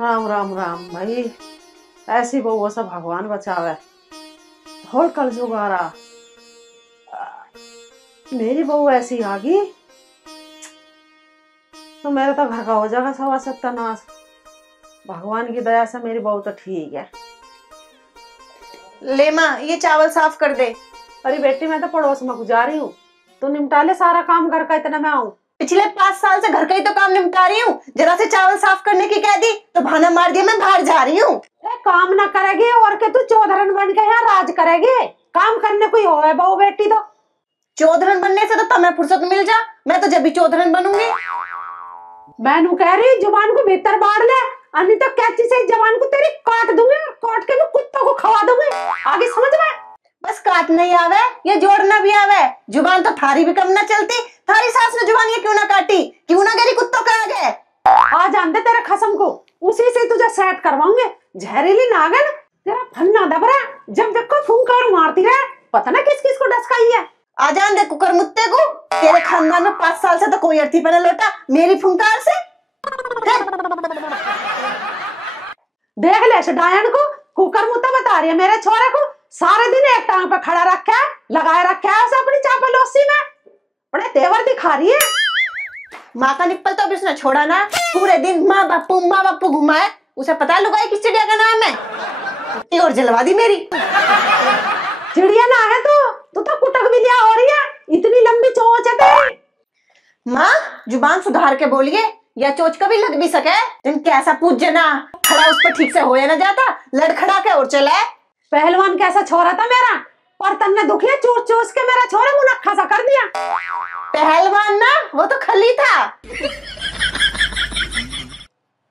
राम राम राम भाई। ऐसी बहू सब भगवान बचावे। होल कल जुगारा। मेरी बहू ऐसी आ गई तो मेरा तो घर का हो जाएगा सवा सत्यानाश। भगवान की दया से मेरी बहू तो ठीक है। ले माँ, ये चावल साफ कर दे। अरे बेटी, मैं तो पड़ोस में गुजार रही हूँ, तू निपटा ले सारा काम घर का, इतना मैं आऊँ। पिछले 5 साल से घर का ही तो काम निपटा रही हूँ। जरा से चावल साफ करने की कह दी तो बहाना मार दिया मैं बाहर जा रही हूँ। काम ना करेगी और के तू चौधरन बन के यहाँ राज करेगी। काम करने कोई हो है बहू बेटी तो। चौधरन बनने से तो तुम्हें फुर्सत मिल जा, मैं तो जब भी चौधरन बनूंगी। मैं नू कह रही जुबान को भीतर बाढ़ ले, अन्य तो कैची से जवान को तेरी काट दूंगी और काट के भी कुत्तों को खवा दूंगी। आगे समझ में? बस काट नहीं आवे ये जोड़ना भी आवे। जुबान तो थारी भी कम ना चलती। थारी सास ने जुबान ये क्यों ना काटी, क्यों ना गरी कुत्तों का आगे। आ जानते तेरे खसम को, उसी से तुझे सेट करवाऊंगे। जहरीली नागन तेरा फन्ना दबरा, जब देखो फुंकार मारती रहे, पता ना किस किस को डसकाई है। आ जान दे कुकर मुत्ते को। तेरे खानदान में 5 साल से तो कोई अर्थी पना लौटा मेरी फुंकार से। देख ले डायन को कुकर मुत्ता बता रही है मेरे छोरे को। सारे दिन एक टांग पे खड़ा रखा है, लगाए रखा है उसे अपनी चापलूसी में। बड़े तेवर दिखा रही है। माँ का निप्पल तो अभी उसने छोड़ा ना। पूरे दिन माँ बापू घुमाए। उसे पता है लुगाई किस चिड़िया का नाम है। और जलवा दी मेरी। चिड़िया ना है तू तो कुटक बिलिया हो रही है। इतनी लंबी चोंच है तेरी। माँ जुबान सुधार के बोलिए, या चोच कभी लग भी सके। तुम कैसा पूछ जना, खड़ा उस पर ठीक से होया ना जाता, लड़खड़ा के और चले। पहलवान कैसा छोरा था मेरा, पर तन्ने दुखिया चूस चूस के मेरा छोरा मुनक्खा सा कर दिया। पहलवान ना, वो तो खली था।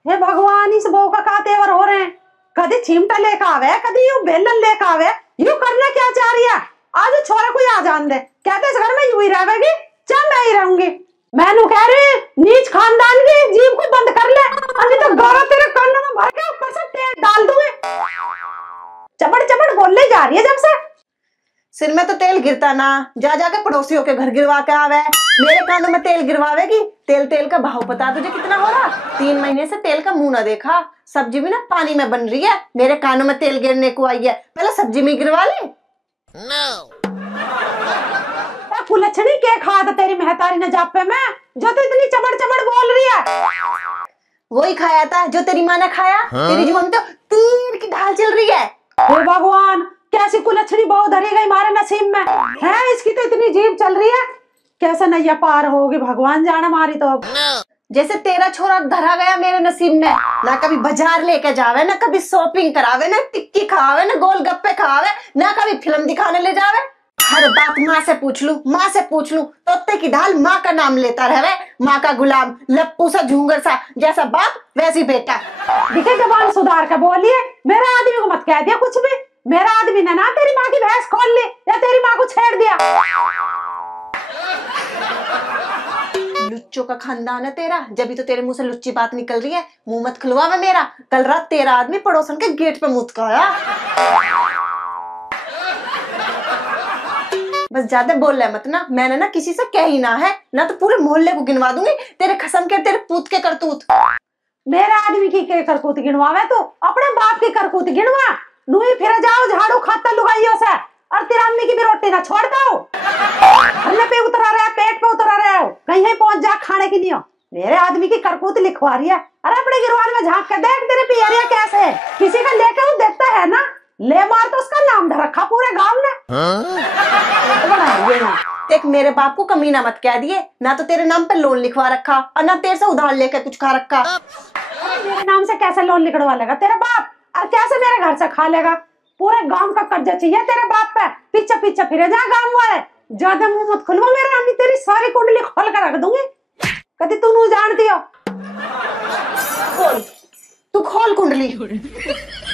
हे भगवान, इस बहू का तेवर हो रहे हैं। कभी चिमटा लेकर आवे, कभी यूं बेलन लेकर आवे। यूं करना क्या चाह रही है? आज छोरा को आ जान दे। कहते इस घर में यूं ही रहेगी, चल मैं ही रहूंगी। मैनू कह रही नीच खानदान की जीभ को बंद कर ले, अन्य तो गौरव तेरे कानों में भर के ऊपर से तेल डाल दूंगी। चबड़ चबड़ बोलने जा रही है जब से। सिर में तो तेल गिरता ना, जा जाके पड़ोसियों के घर गिरवा के आवे। मेरे कानों में तेल गिरवावेगी। तेल का भाव पता तुझे कितना हो रहा? 3 महीने से तेल का मुंह ना देखा। सब्जी भी ना पानी में बन रही है, मेरे कानों में तेल गिरने को आई है। पहले सब्जी में गिरवा ले। कुलछनी के खाद तेरी महतारी ने जापे में, जो तू इतनी चबड़ चबड़ बोल रही है। वही खाया था जो तेरी माँ ने खाया। तेरी जुबान तो तीर की ढाल चल रही है। हे भगवान, कैसी कुलछनी बहू धरी गई मारे नसीब में है। इसकी तो इतनी जीभ चल रही है, कैसे नैया पार होगी भगवान जाने मारी तो। अब जैसे तेरा छोरा धरा गया मेरे नसीब में, ना कभी बाजार लेके जावे, ना कभी शॉपिंग करावे, ना टिक्की खावे, ना गोलगप्पे खावे, ना कभी फिल्म दिखाने ले जावे। हर बात माँ से पूछ लूं, तोते की ढाल माँ का नाम लेता रहे। माँ का गुलाम, लप्पू सा झूंगर सा, जैसा बाप वैसी बेटा। दिखे जबान सुधार के बोलिए। मेरा आदमी को मत कह दिया कुछ भी। मेरा आदमी ने ना तेरी माँ की भैंस खोल ली या तेरी माँ को छेड़ दिया। लुच्चों का खानदान है तेरा, जब तो तेरे मुंह से लुच्ची बात निकल रही है। मुंह मत खुलवावे मेरा। कल रात तेरा आदमी पड़ोसन के गेट पे मुतकाया। बस ज्यादा बोल रहा मत ना, मैंने ना किसी से कह ही ना है, ना तो पूरे मोहल्ले को गिनवा दूंगी तेरे खसम के, तेरे पूत के करतूत। मेरा आदमी की के करतूत गिनवावे तो अपने बाप की करतूत गिनवा। नुई फिर जाओ झाड़ू खाता लुगाइयों से, और तेरा अम्मी की भी रोटी ना छोड़ दो। अन्य पे उतरा रहा है, पेट पे उतरा रहा है, कहीं पहुंच जा खाने की नहीं हो। मेरे आदमी की करतूत लिखवा रही है। अरे अपने गिरवान में झांक के देख तेरे पियरिया कैसे है। किसी का लेके वो देता है ना, ले मार तो उसका नाम धर रखा पूरे गांव ने। देख मेरे बाप को कमीना मत कह दिए, ना तो तेरे नाम पे लोन लिखवा रखा और ना तेरे से उधार लेकर कुछ खा रखा। मेरे नाम से कैसे लोन लिखवा लेगा तेरा बाप, और कैसे मेरे घर से खा लेगा? पूरे गांव का कर्जा चाहिए तेरे बाप पे। पीछे पीछे फिरे जा गांव वाले। ज्यादा मुंह मत खुलवा मेरे, अन्य तेरी सारी कुंडली खोल कर रख दूंगी। कभी तू नहीं जानती हो। खोल, तू खोल कुंडली।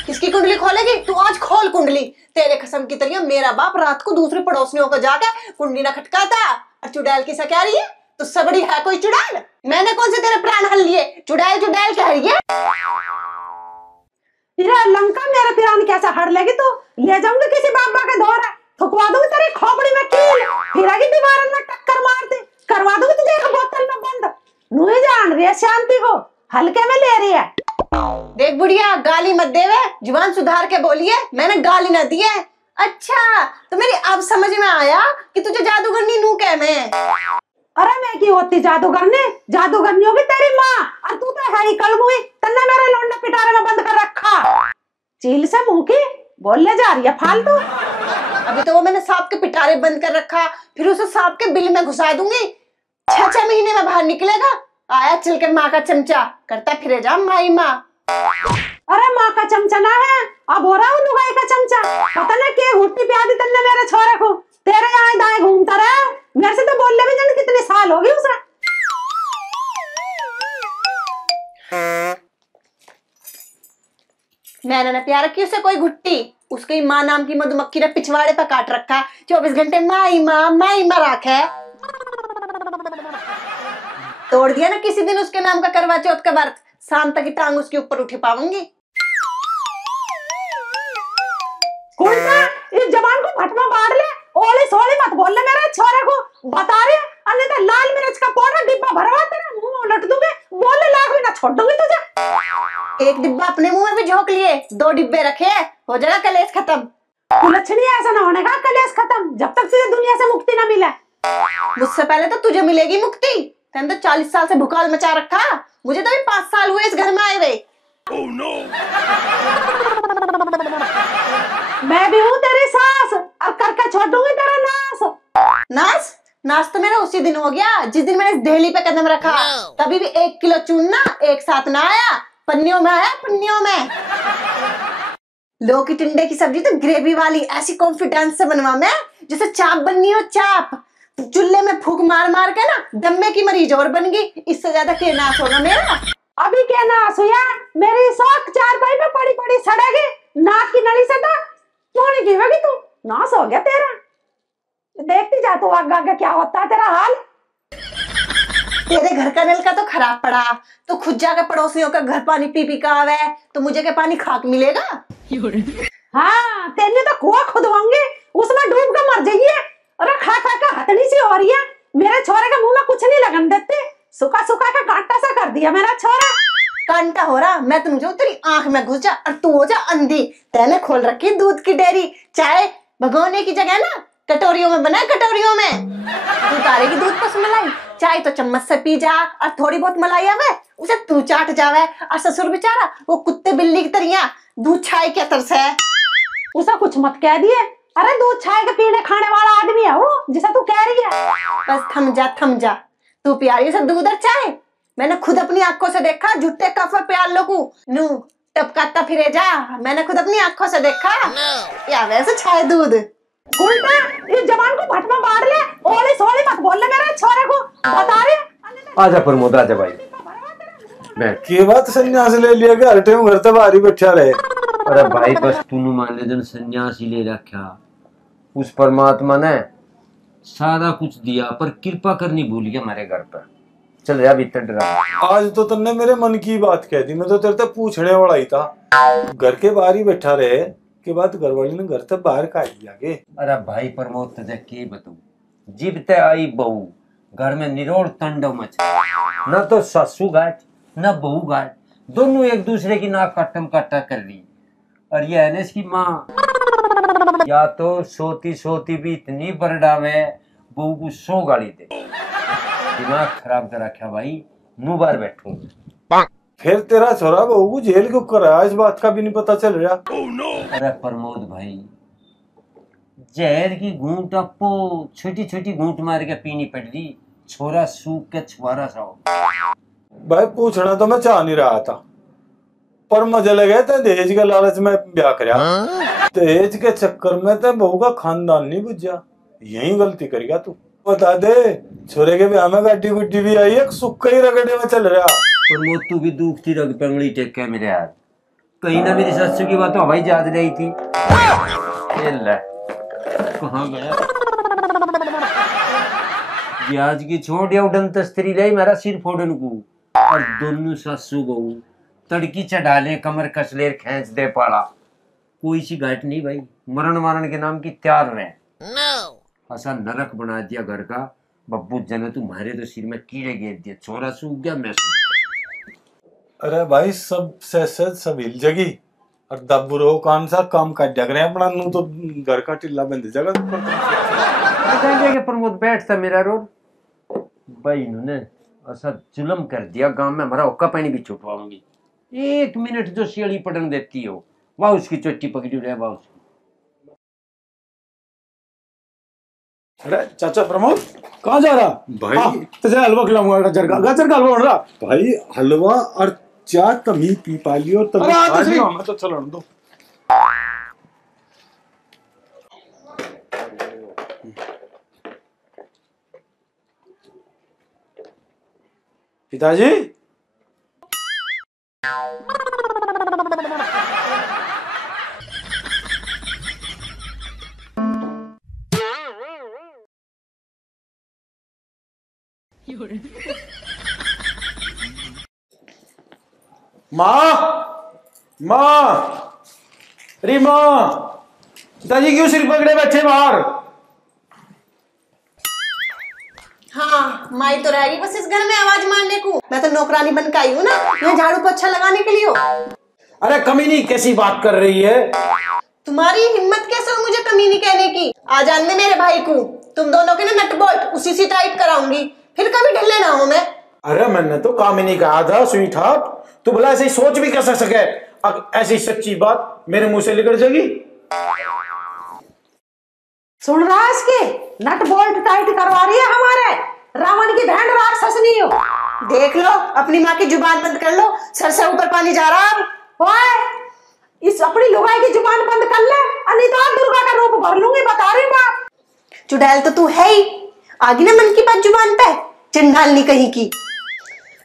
किसकी कुंडली खोलेगी तू? आज खोल कुंडली। तेरे कसम की तरिया मेरा बाप रात को दूसरे पड़ोसियों को जाकर कुंडली ना खटकाता। और चुड़ैल की क्या रही है? तो सबड़ी है कोई चुड़ैल? मैंने कौन से तेरे प्राण हल लिए? चुड़ैल कह रही है। लंका मेरे पिरान कैसा हड़ लेगी तू? ले जाऊंगी किसी बाबा के दौरा, थुकवा दूंगी तेरी खोपड़ी में कील, फिरेगी दीवार में टक्कर मारती, करवा दूंगी तुझे एक बोतल में बंद। नुई जान रही है शांति को, हल्के में ले रही है। देख बुढ़िया, गाली मत देवे, जुबान सुधार के बोलिए, मैंने गाली ना दी है। अच्छा, तो मेरी अब समझ में आया कि तुझे जादूगरनी नू कह मैं। अरे मैं की होती जादूगरनी? जादूगरनी होगी तेरी माँ, और तू तो है ही कलमुई, तन्ने मेरे लौंडे पिटारे में बंद कर रखा। चील से मुंह की बोलने जा रही है फालतू। अभी तो वो मैंने सांप के पिटारे बंद कर रखा, फिर उसे सांप के बिल में घुसा दूंगी। 6 महीने में बाहर निकलेगा। आया चल के माँ का चमचा, करता फिरे जा माई माँ। अरे माँ का चमचा ना है, अब हो रहा हूँ लुगाई का चमचा। पता नहीं क्या घुट्टी प्यादी तन्ने मेरे छोरे को, तेरे यहाँ दाएं घूमता रहा। मेरे से तो बोलने भी जाने कितने साल हो गए उसे। मैंने ना प्यार की उसे कोई घुट्टी, उसकी माँ नाम की मधुमक्खी ने पिछवाड़े पर काट रखा। 24 घंटे माई माँ राखे। तोड़ दिया ना किसी दिन उसके नाम का करवा चौथ का व्रत, शाम तक की टांग उसके ऊपर उठी पाऊंगी। इस जबान को फटमा बाढ़ ले, ओली सोली मत बोल ले मेरे छोरे को, बता रहे अन्यथा लाल मिर्च का पाउडर डिब्बा भरवा तेरा मुंह में उलट दूंगी, बोले लाख भी ना छोड़ दूंगी तुझे। एक डिब्बा अपने मुंह में भी झोंक लिए, 2 डिब्बे रखे, हो जाएगा कलेश खत्म। कुलच्छनी ऐसा ना होने का कलेश खत्म, जब तक तुझे दुनिया से मुक्ति ना मिले। मुझसे पहले तो तुझे मिलेगी मुक्ति। तैने तो 40 साल से भुकाल मचा रखा, मुझे तो भी 5 साल हुए इस घर में आए हुए। Oh no! मैं भी हूँ तेरी सास, और करके छोड़ दूंगी तेरा नाश। नाश? नाश तो मेरा उसी दिन हो गया जिस दिन मैंने इस ढेली पे कदम रखा। तभी भी 1 किलो चूना एक साथ ना आया, पन्नियों में आया, पन्नियों में। लौकी टिंडे की सब्जी तो ग्रेवी वाली, ऐसी कॉन्फिडेंस से बनवा मैं जैसे चाप बननी हो चाप। चूल्हे में फूक मार मार के ना दम्मे की मरीज और बन गई। इससे ज्यादा क्या नाश होगा मेरा? अभी क्या नाश हुआ? मेरी शौक 4 पाई पे पड़ी पड़ी सड़ेगी, नाक की नली से तो पानी गिरेगी तू, नाश हो गया तेरा। देखती जा तू आगे आगे क्या होता है तेरा हाल। तेरे घर का नल का तो खराब पड़ा, तो खुद जाकर पड़ोसियों का घर पानी पी पी का आवे, तो मुझे क्या पानी खाक मिलेगा? हाँ, तेने तो कुआं खुदवाऊंगी, उसमें डूब कर मर जाइए। अरे खा खा का हथनी सी हो रही है, मेरे छोरे के मुंह में कुछ नहीं लगन देते, सुखा सुखा का कांटा सा कर दिया मेरा छोरा। कांटा हो रहा, मैं तुम जो तेरी आंख में घुस जा और तू हो जा अंधी। तेने खोल रखी दूध की डेयरी, चाय भगोने की जगह ना कटोरियों में बनाए, कटोरियों में। तू उतारेगी दूध पर मलाई, चाय तो चम्मच से पी जा, और थोड़ी बहुत मलाई आवे उसे तू चाट जावे। और ससुर बेचारा वो कुत्ते बिल्ली की तरह दूध छाई के तरस है। उसे कुछ मत कह दिए, अरे दूध छाए के पीने खाने वाला आदमी है वो, जिसे तू कह रही है। बस थम जा, तू प्यारी उसे दूध और चाय। मैंने खुद अपनी आंखों से देखा, झूठे कफे प्यार लोगू नू टपकाता फिरे जा। मैंने खुद अपनी आंखों से देखा या वैसे छाए दूध। उल्टा इस जवान को भटमा बाढ़ ले, ओली सोली मत बोल ले मेरे छोरे को, बता रहे। आजा प्रमोद, आजा भाई बैठ। की बात सन्यास ले लिया कि हर टाइम घर तक बाहरी बैठा रहे। अरे भाई बस तूने मान ले जन सन्यास ही ले रखा, उस परमात्मा ने सारा कुछ दिया पर कृपा करनी भूल गया हमारे घर पर। चल जा भीतर डरा। आज तो तुमने मेरे मन की बात कह दी, मैं तो तेरे तक पूछने वाला ही था। घर के बाहर ही बैठा रहे के बाद घरवाली ने घर तक बाहर का दिया गे। अरे भाई प्रमोद तुझे के बताऊं, जिब ते आई बहू घर में निरोड़ तांडव मचा, न तो सासू घाट न बहू घाट, दोनों एक दूसरे की नाक काटम काटा कर रही। और ये है इसकी माँ, या तो सोती सोती भी इतनी बरडावे बहू को 100 गाली दे। दिमाग खराब कर रखा भाई, मुंह बार बैठू। फिर तेरा छोरा बहू को जेल क्यों कराया, इस बात का भी नहीं पता चल रहा। अरे प्रमोद भाई, जहर की घूंट आपको छोटी छोटी घूंट मार के पीनी पड़ रही, छोरा सूख के छुआरा सा हो। भाई पूछना तो मैं चाह नहीं रहा था, पर मजे लगे थे दहेज के लालच में ब्याह कराया। दहेज के चक्कर में तो बहू का खानदान नहीं बुझा, यही गलती करेगा तू। बता दे, छोरे के ब्याह में गाड़ी गुड्डी भी आई है, सुक्का ही रगड़े में चल रहा। प्रमोद तू भी दुखती रग पंगड़ी टेक के मेरे यार, कहीं ना मेरी ससुर की बात तो हवाई जहाज रही थी। कहाँ गया ब्याज की छोड़ या उड़न तस्तरी ले मेरा सिर फोड़न को। और दोनों सासू बहू तड़की चढ़ा ले, कमर कस ले, खींच दे पाड़ा। कोई सी घाट नहीं भाई, मरण मारण के नाम की तैयार रहे। ऐसा नरक बना दिया घर का। बब्बू जने तुम्हारे तो सिर में कीड़े घेर दिए, छोरा सूख गया मैं सूख गया। अरे भाई सब से सब हिल जगी और दबुरो कौन सा काम कर जग रहे हैं अपना नू तो घर का टिल्ला बंद जगह कहेंगे कि प्रमोद बैठता मेरा रोड भाई इन्होंने ऐसा जुल्म कर दिया गांव में, हमारा हुक्का पानी भी छुटवाऊंगी। 1 मिनट जो शेड़ी पटन देती हो वाह उसकी चोटी पकड़ी रहे वाह उसकी। अरे चाचा प्रमोद कहाँ जा रहा भाई? हाँ, तुझे हलवा खिलाऊंगा गाजर का हलवा बन रहा। भाई हलवा और चाय तभी पी पा लियो तभी अरे, खा सही। लियो, हमें तो चलन दो। पिताजी माँ माँ अरे माँ पिताजी क्यों सिर पकड़े बैठे बाहर। हाँ माई तो रहेगी बस इस घर में आवाज मारने को। मैं तो नौकरानी बन के आई हूँ ना, यहाँ झाड़ू पोछा लगाने के लिए हो। अरे कमीनी कैसी बात कर रही है। तुम्हारी हिम्मत कैसे हो मुझे कमीनी कहने की। आ जानने मेरे भाई को, तुम दोनों के ना नट बोल्ट उसी से टाइट कराऊंगी, फिर कभी ढिल्ले ना हो मैं। अरे मैंने तो कामिनी कहा था स्वीट हार्ट, तू भला ऐसे ही सोच भी कैसे सके। अब ऐसी सच्ची बात मेरे मुंह से निकल जाएगी। सुन रहा है इसके नट बोल्ट टाइट करवा रही है हमारे रावण की बहन राक्षस नहीं हो। देख लो अपनी माँ की जुबान बंद कर लो, सर से ऊपर पानी जा रहा है। ओए इस अपनी लुगाई की जुबान बंद कर ले, नहीं तो आज दुर्गा का रूप भर लूंगी, बता रही बात। चुड़ैल तो तू है ही, आगी ना मन की बात जुबान पे, चंडालनी कहीं की।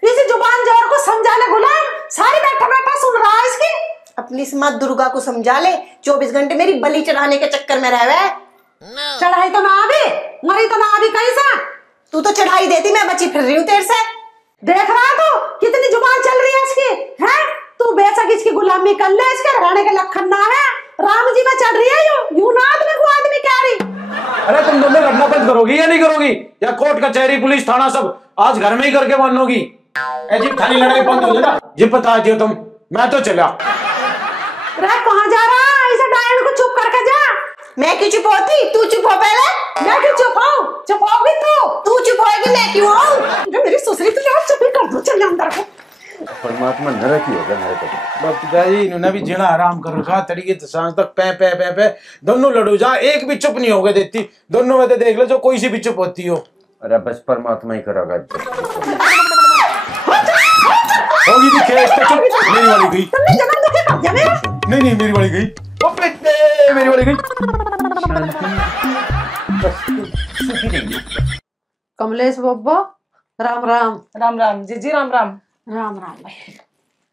इस जुबान जोर को समझा ले गुलाम, सारी बैठा बैठा सुन रहा है इसकी। अपनी इस माँ दुर्गा को समझा ले, 24 घंटे मेरी बलि चढ़ाने के चक्कर में रह गए। चढ़ाई तो ना आवी, मरी तो ना आवी कहीं से। तू तो चढ़ाई देती, मैं बची फिर रही हूँ तेरे से। देख रहा तू कितनी जुबान चल रही है इसकी, है तू बेशक इसकी गुलामी कर ले, इसके रहने के लखन ना है। राम जी में चढ़ रही है यूं ना आदमी को आदमी कह रही। अरे तुम दोनों घटना बंद करोगी या नहीं करोगी, या कोर्ट कचहरी पुलिस थाना सब आज घर में ही करके मानोगी। जी थानी लड़ाई बंद हो जाए ना, जी बता दियो तुम, मैं तो चला। रे कहाँ जा रहा है, इसे डायन को चुप करके जा। मैं क्यों चुप होती, तू चुप हो पहले। मैं क्यों चुप हूँ, चुप होगी तू चुप होगी, मैं क्यों हूँ। जो मेरी ससुरी तुझे और चुप ही कर दो, चल अंदर को। परमात्मा नरक ही होगा मेरे को। पिताजी इन्होंने भी जीना आराम कर रखा, तड़िए तो सांस तक पे पे पे पे दोनों लड़ो जा, एक भी चुप नहीं होगे देती। दोनों में तो देख लो जो कोई सी भी चुप होती हो। अरे बस परमात्मा ही करेगा। होगी दिखे इसको चुप, मेरी वाली गई। तुमने जवान दुखे कर दिया मेरा। नहीं नहीं मेरी वाली गई, ओ बेटे मेरी वाली गई। कमलेश बब्बो राम राम। राम राम जीजी, राम राम। राम राम भाई।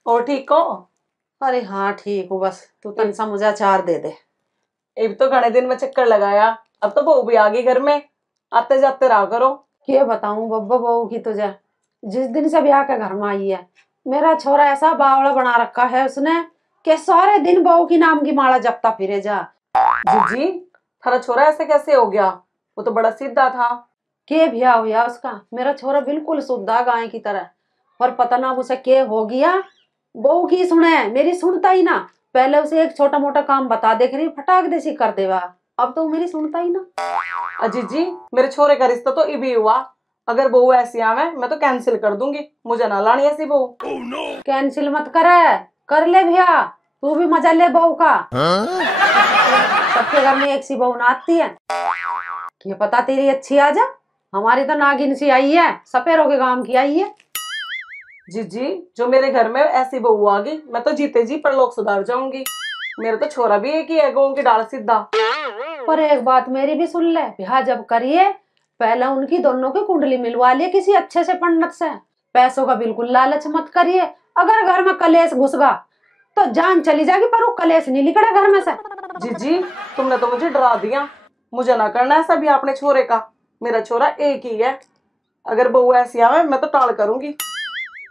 और ठीक हो? अरे हाँ ठीक हूँ, बस तू तन सा मुझे अचार दे दे। एक तो घने दिन में चक्कर लगाया, अब तो बहू भी आ गई घर में, आते जाते रहा करो। क्या बताऊं बब्बा बहू की तुझे, जिस दिन से ब्याह के घर में आई है मेरा छोरा ऐसा बावड़ा बना रखा है उसने कि सारे दिन बहू की नाम की माला जपता फिरे जा। जीजी थारा छोरा ऐसे कैसे हो गया, वो तो बड़ा सीधा था। के ब्याह हुआ उसका, मेरा छोरा बिल्कुल शुद्धा गाय की तरह, पर पता ना उसे के हो गया। बहू की सुने मेरी सुनता ही ना, पहले उसे एक छोटा मोटा काम बता दे करी फटाक दे सी कर देवा, अब तो मेरी सुनता ही ना। जीजी मेरे छोरे का रिश्ता तो इभी हुआ, अगर बहू ऐसी आवे मैं तो कैंसिल कर दूंगी, मुझे ना लानी ऐसी बहू। कैंसिल मत करे, कर ले भैया, तू भी मजा ले बहू का। सबके घर में एक सी बहू ना आती है, ये पता तेरी अच्छी आ जा, हमारी तो नागिन सी आई है, सपेरों के काम की आई है। जीजी जो मेरे घर में ऐसी बहू आ गई मैं तो जीते जी परलोक सुधार जाऊंगी। मेरा तो छोरा भी एक ही है, गऊ की डाल सीधा। पर एक बात मेरी भी सुन ले, ब्याह जब करिए पहले उनकी दोनों की कुंडली मिलवा लिए किसी अच्छे से पंडित से, पैसों का बिल्कुल लालच मत करिए। अगर घर में कलेश घुस गया तो जान चली जाएगी, पर वो कलेश नहीं निकला घर में से। जीजी तुमने तो मुझे डरा दिया, मुझे ना करना ऐसा भी अपने छोरे का, मेरा छोरा एक ही है, अगर बहू ऐसी आवे मैं तो टाल करूंगी।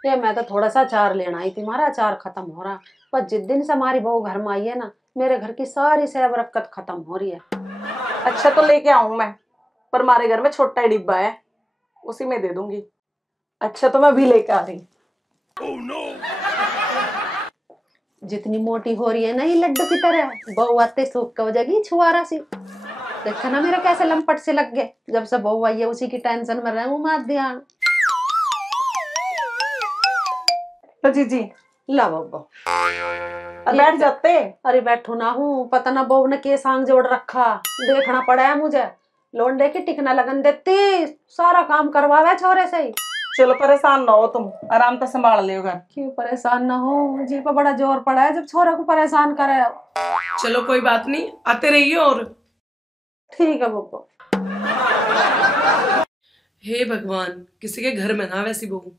ये मैं तो थोड़ा सा अचार लेना आई थी, हमारा अचार खत्म हो रहा, पर जिस दिन से हमारी बहू घर में आई है ना, मेरे घर की सारी सेब बरकत खत्म हो रही है। अच्छा तो लेके आऊं मैं, पर हमारे घर में छोटा ही डिब्बा है, उसी में दे दूंगी। अच्छा तो मैं भी लेके आ रही। जितनी मोटी हो रही है ना ये लड्डू की तरह, बहू आते सूख हो जाएगी छुआरा सी। देखा ना मेरा कैसे लंपट से लग गए, जब से बहू आई है उसी की टेंशन में रहूं मैं ध्यान। तो जीजी ला बब्बो बैठ जाते। अरे बैठो ना हूँ, पता ना बहू ने के सांग जोड़ रखा, देखना पड़ा है मुझे। लोंडे की टिकना लगन देती, सारा काम करवावे छोरे से ही। चलो परेशान ना हो तुम, आराम से संभाल लियो घर। क्यों परेशान ना हो, जी पर बड़ा जोर पड़ा है जब छोरा को परेशान करे। चलो कोई बात नहीं, आते रहिए। और ठीक है बब्बो। हे भगवान, किसी के घर में ना वैसी बहू।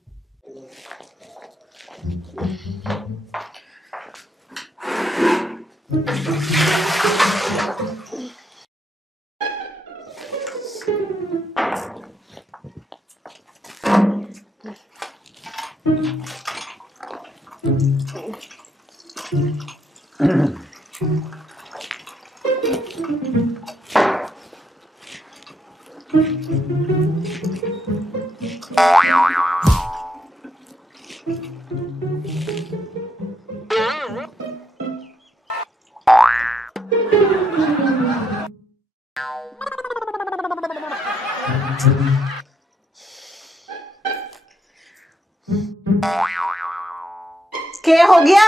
क्या हो गया?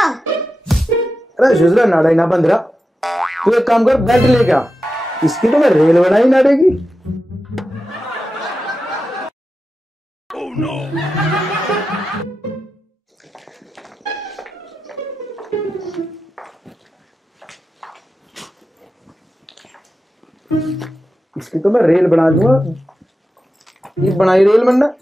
अरे सुजरा नाड़ा ही ना बंद रहा। तू एक काम कर, बेल्ट लेके आ, इसकी तो मैं रेल बनाई नाड़े की। इसकी तो मैं रेल बना दूंगा। ये बनाई रेल बनना।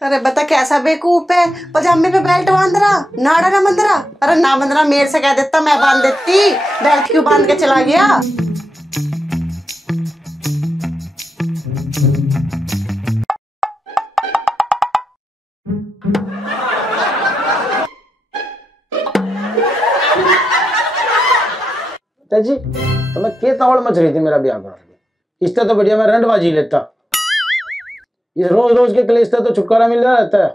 अरे बता कैसा बेवकूफ है, पजामे पे बेल्ट बांध रहा, नाड़ा ना बंध रहा। अरे ना बंध रहा मेरे से कह देता, मैं बांध देती। बेल्ट क्यों बांध के चला गया? जी तो मैं के तावड़ मच रही थी मेरा ब्याह करा के। इससे तो बढ़िया मैं रंडबाजी लेता। इस रोज रोज के क्लेश से तो छुटकारा मिल रहा रहता है।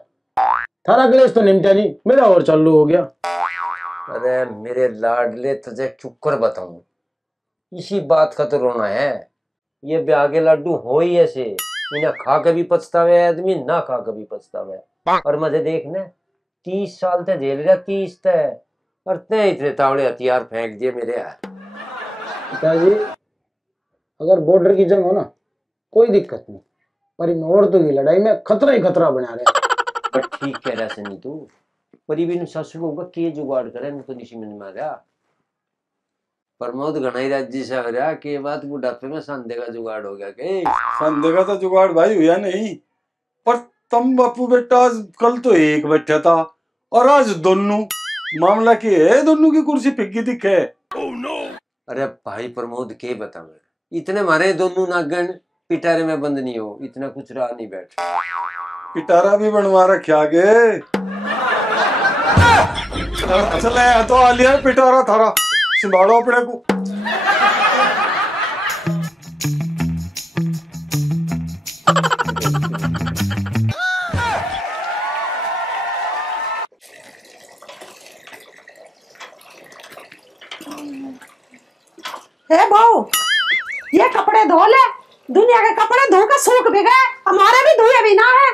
थारा क्लेश तो निपटा नहीं, मेरा और चालू हो गया। अरे मेरे लाडले, तुझे चुप कर बताऊं, इसी बात का तो रोना है। ये ब्याह के लड्डू हो ही ऐसे, इन्हें खा के भी पछतावे आदमी, ना खा के भी पछतावे। और मुझे देखना 30 साल से झेल रहा, 30 तय, और ते इतने तावड़े हथियार फेंक दिए मेरे यार। पिताजी अगर बॉर्डर की जंग हो ना कोई दिक्कत नहीं, पर इन औरतों की लड़ाई में खतरा ही खतरा बना रहे। पर ठीक कह रहा सनी तू, पर भी सासू बहू के जुगाड़ करे न तो निशी में मारा। प्रमोद घना ही राज्य से हो रहा के बात बुढ़ापे में संधे का जुगाड़ हो गया के। संधे का तो जुगाड़ भाई हुआ नहीं, पर तुम बापू बेटा आज कल तो एक बैठा था और आज दोनों। मामला की है, दोनों की कुर्सी फिक्की दिखे। अरे भाई प्रमोद के बतावे, इतने मारे दोनों नागन पिटारे में बंद नहीं हो, इतना कुछ रहा नहीं बैठ। पिटारा भी बनवा रखा गे। चले तो आ लिया पिटारा थारा, संभालो अपने को। हे बहू, ये कपड़े धो ले। दुनिया के कपड़े धोकर सूख भी गए, हमारे भी धोए भी ना है।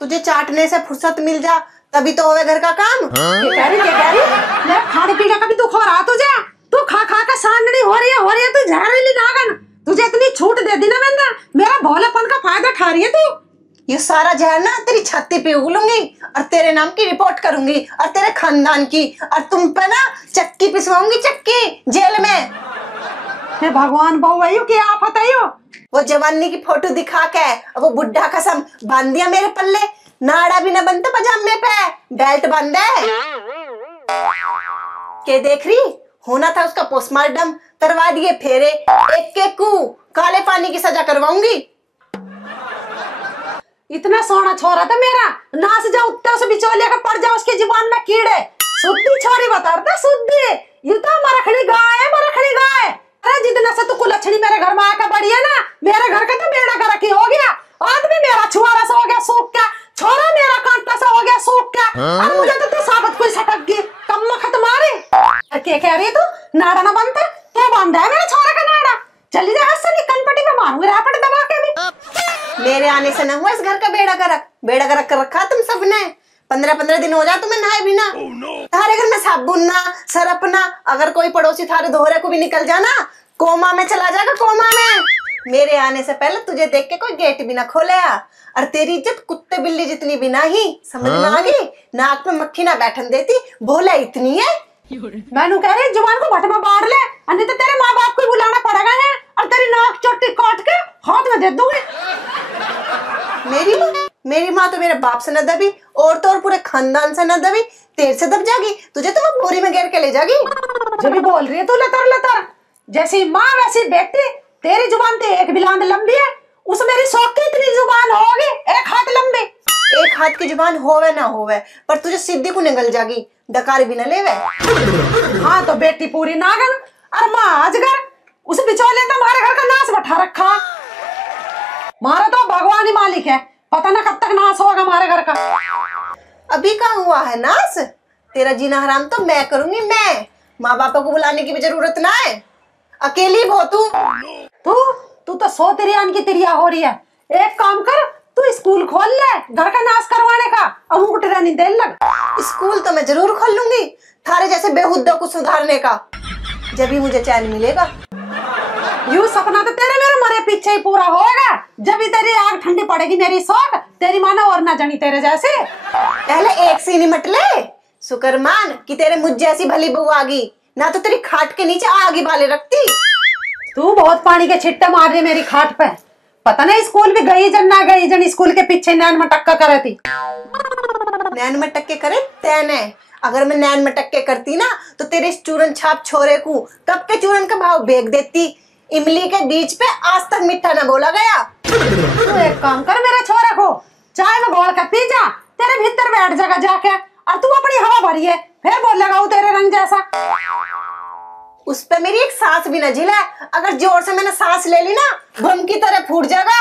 तुझे चाटने से फुर्सत मिल जा तभी तो होवे घर का काम। क्या कह रही? मैं खाने पीने का भी दुख हो रहा तुझे। तू खा खा के सांडनी हो रही है तू जहरीली नागन। तुझे इतनी छूट दे दी ना मैंने, मेरा भोलेपन का फायदा खा रही है तू। ये सारा जहर ना तेरी छाती पे उगलूंगी और तेरे नाम की रिपोर्ट करूंगी और तेरे खानदान की, और तुम पे ना चक्की पिसवाऊंगी, चक्की जेल में। हे भगवान, बहू आयु क्या आफत आयु। वो जवानी की फोटो दिखा के वो बुढ़ा कसम बांध दिया मेरे पल्ले। नाड़ा भी ना बनता पजामे पे, बेल्ट बंद है। के देख रही, होना था उसका पोस्टमार्टम, करवा दिए फेरे एक एक को काले पानी की सजा करवाऊंगी। इतना सोना छोरा था मेरा, नाच जा उठता उसे बिचौलिया का पड़ जा उसकी जुबान में कीड़े। शुद्धि छोरी बता रहा, शुद्धि। ये तो मरखड़ी गाय है, मरखड़ी गाय। नाड़ा ना बनता तो बांधा है मेरे छोरा का नाड़ा। चली जा हाथ से निकल पटी में मारूंगी रापट दबा के भी। मेरे आने से ना हुआ इस घर का बेड़ा गर्क कर रखा तुम सबने। 15-15 दिन हो जाए तुम्हें नहाए भी ना। थारे घर में साबुन ना सरप ना, अगर कोई पड़ोसी थारे दोहरे को भी निकल जाना कोमा में चला जाएगा, कोमा में। मेरे आने से पहले तुझे देख के कोई गेट भी ना खोले, और तेरी इज्जत कुत्ते बिल्ली जितनी भी ना ही, समझ में आ गई? नाक में मक्खी ना बैठन देती, भोला इतनी है। मैनू कह रही जुबान को भटमा बाढ़ ले, अन्य तो तेरे माँ बाप को ही बुलाना पड़ेगा है, और तेरी नाक चोटी काट के हाथ में दे दूंगी। मेरी माँ तो मेरे बाप से न दबी, और तो और पूरे खानदान से न दबी, तेरे से दब जागी। तुझे तो वो बोरी में घेर के ले जागी। जब भी बोल रही है तू लतर लतर, जैसी माँ वैसी बेटी। तेरी जुबान तो एक बिलांद लंबी है, उस मेरी शौक की इतनी जुबान होगी एक हाथ लंबी। एक हाथ की जुबान होवे ना होवे, पर तुझे सीधी को निगल जागी, डकार भी न लेवे। हाँ तो बेटी पूरी नागन और माँ अजगर, उस बिचौले ने हमारे घर का नाश बैठा रखा। मारा तो भगवान ही मालिक है, पता ना कब तक नाश होगा हमारे घर का। अभी कहाँ हुआ है नाश? तेरा जीना हराम तो मैं करूंगी, मैं। माँ बापा को बुलाने की भी जरूरत ना है, अकेली हो तू तो सो तिरियान की तिरिया हो रही है। एक काम कर, तू स्कूल खोल ले घर का नाश करवाने का, अमुक ट्रेनिंग दे लग। स्कूल तो मैं जरूर खोल लूंगी, थारे जैसे बेहुद्दा को सुधारने का, जब भी मुझे चैन मिलेगा। यू सपना तो तेरे मेरे मरे पीछे ही पूरा होगा, जब भी तेरी आग ठंडी पड़ेगी मेरी शौक, तेरी माना और ना जानी तेरे जैसे। पहले एक सी निमट ले, शुक्र मान कि तेरे मुझ जैसी भली बहू आ गई, ना तो तेरी खाट के नीचे आग ही बाले रखती। तू बहुत पानी के छिट्टे मार रही मेरी खाट पे, पता नहीं स्कूल भी गई जन ना गई जन, स्कूल के पीछे नैन मटक्का करे थी। नैन मटक्के करे तेने, अगर मैं नैन मटक्के करती ना तो तेरे चूरन छाप छोरे को कब के चूरन का भाव बेच देती। इमली के बीच पे आज तक मीठा ना बोला गया। तू एक काम कर, मेरे छोरे को चाय में घोल कर पी जा, तेरे भीतर बैठ जाएगा जाके, और तू अपनी हवा भरी है फिर बोलेगा वो तेरे रंग जैसा। उस पे मेरी एक सांस भी न झिला, अगर जोर से मैंने सांस ले ली ना बम की तरह फूट जाएगा।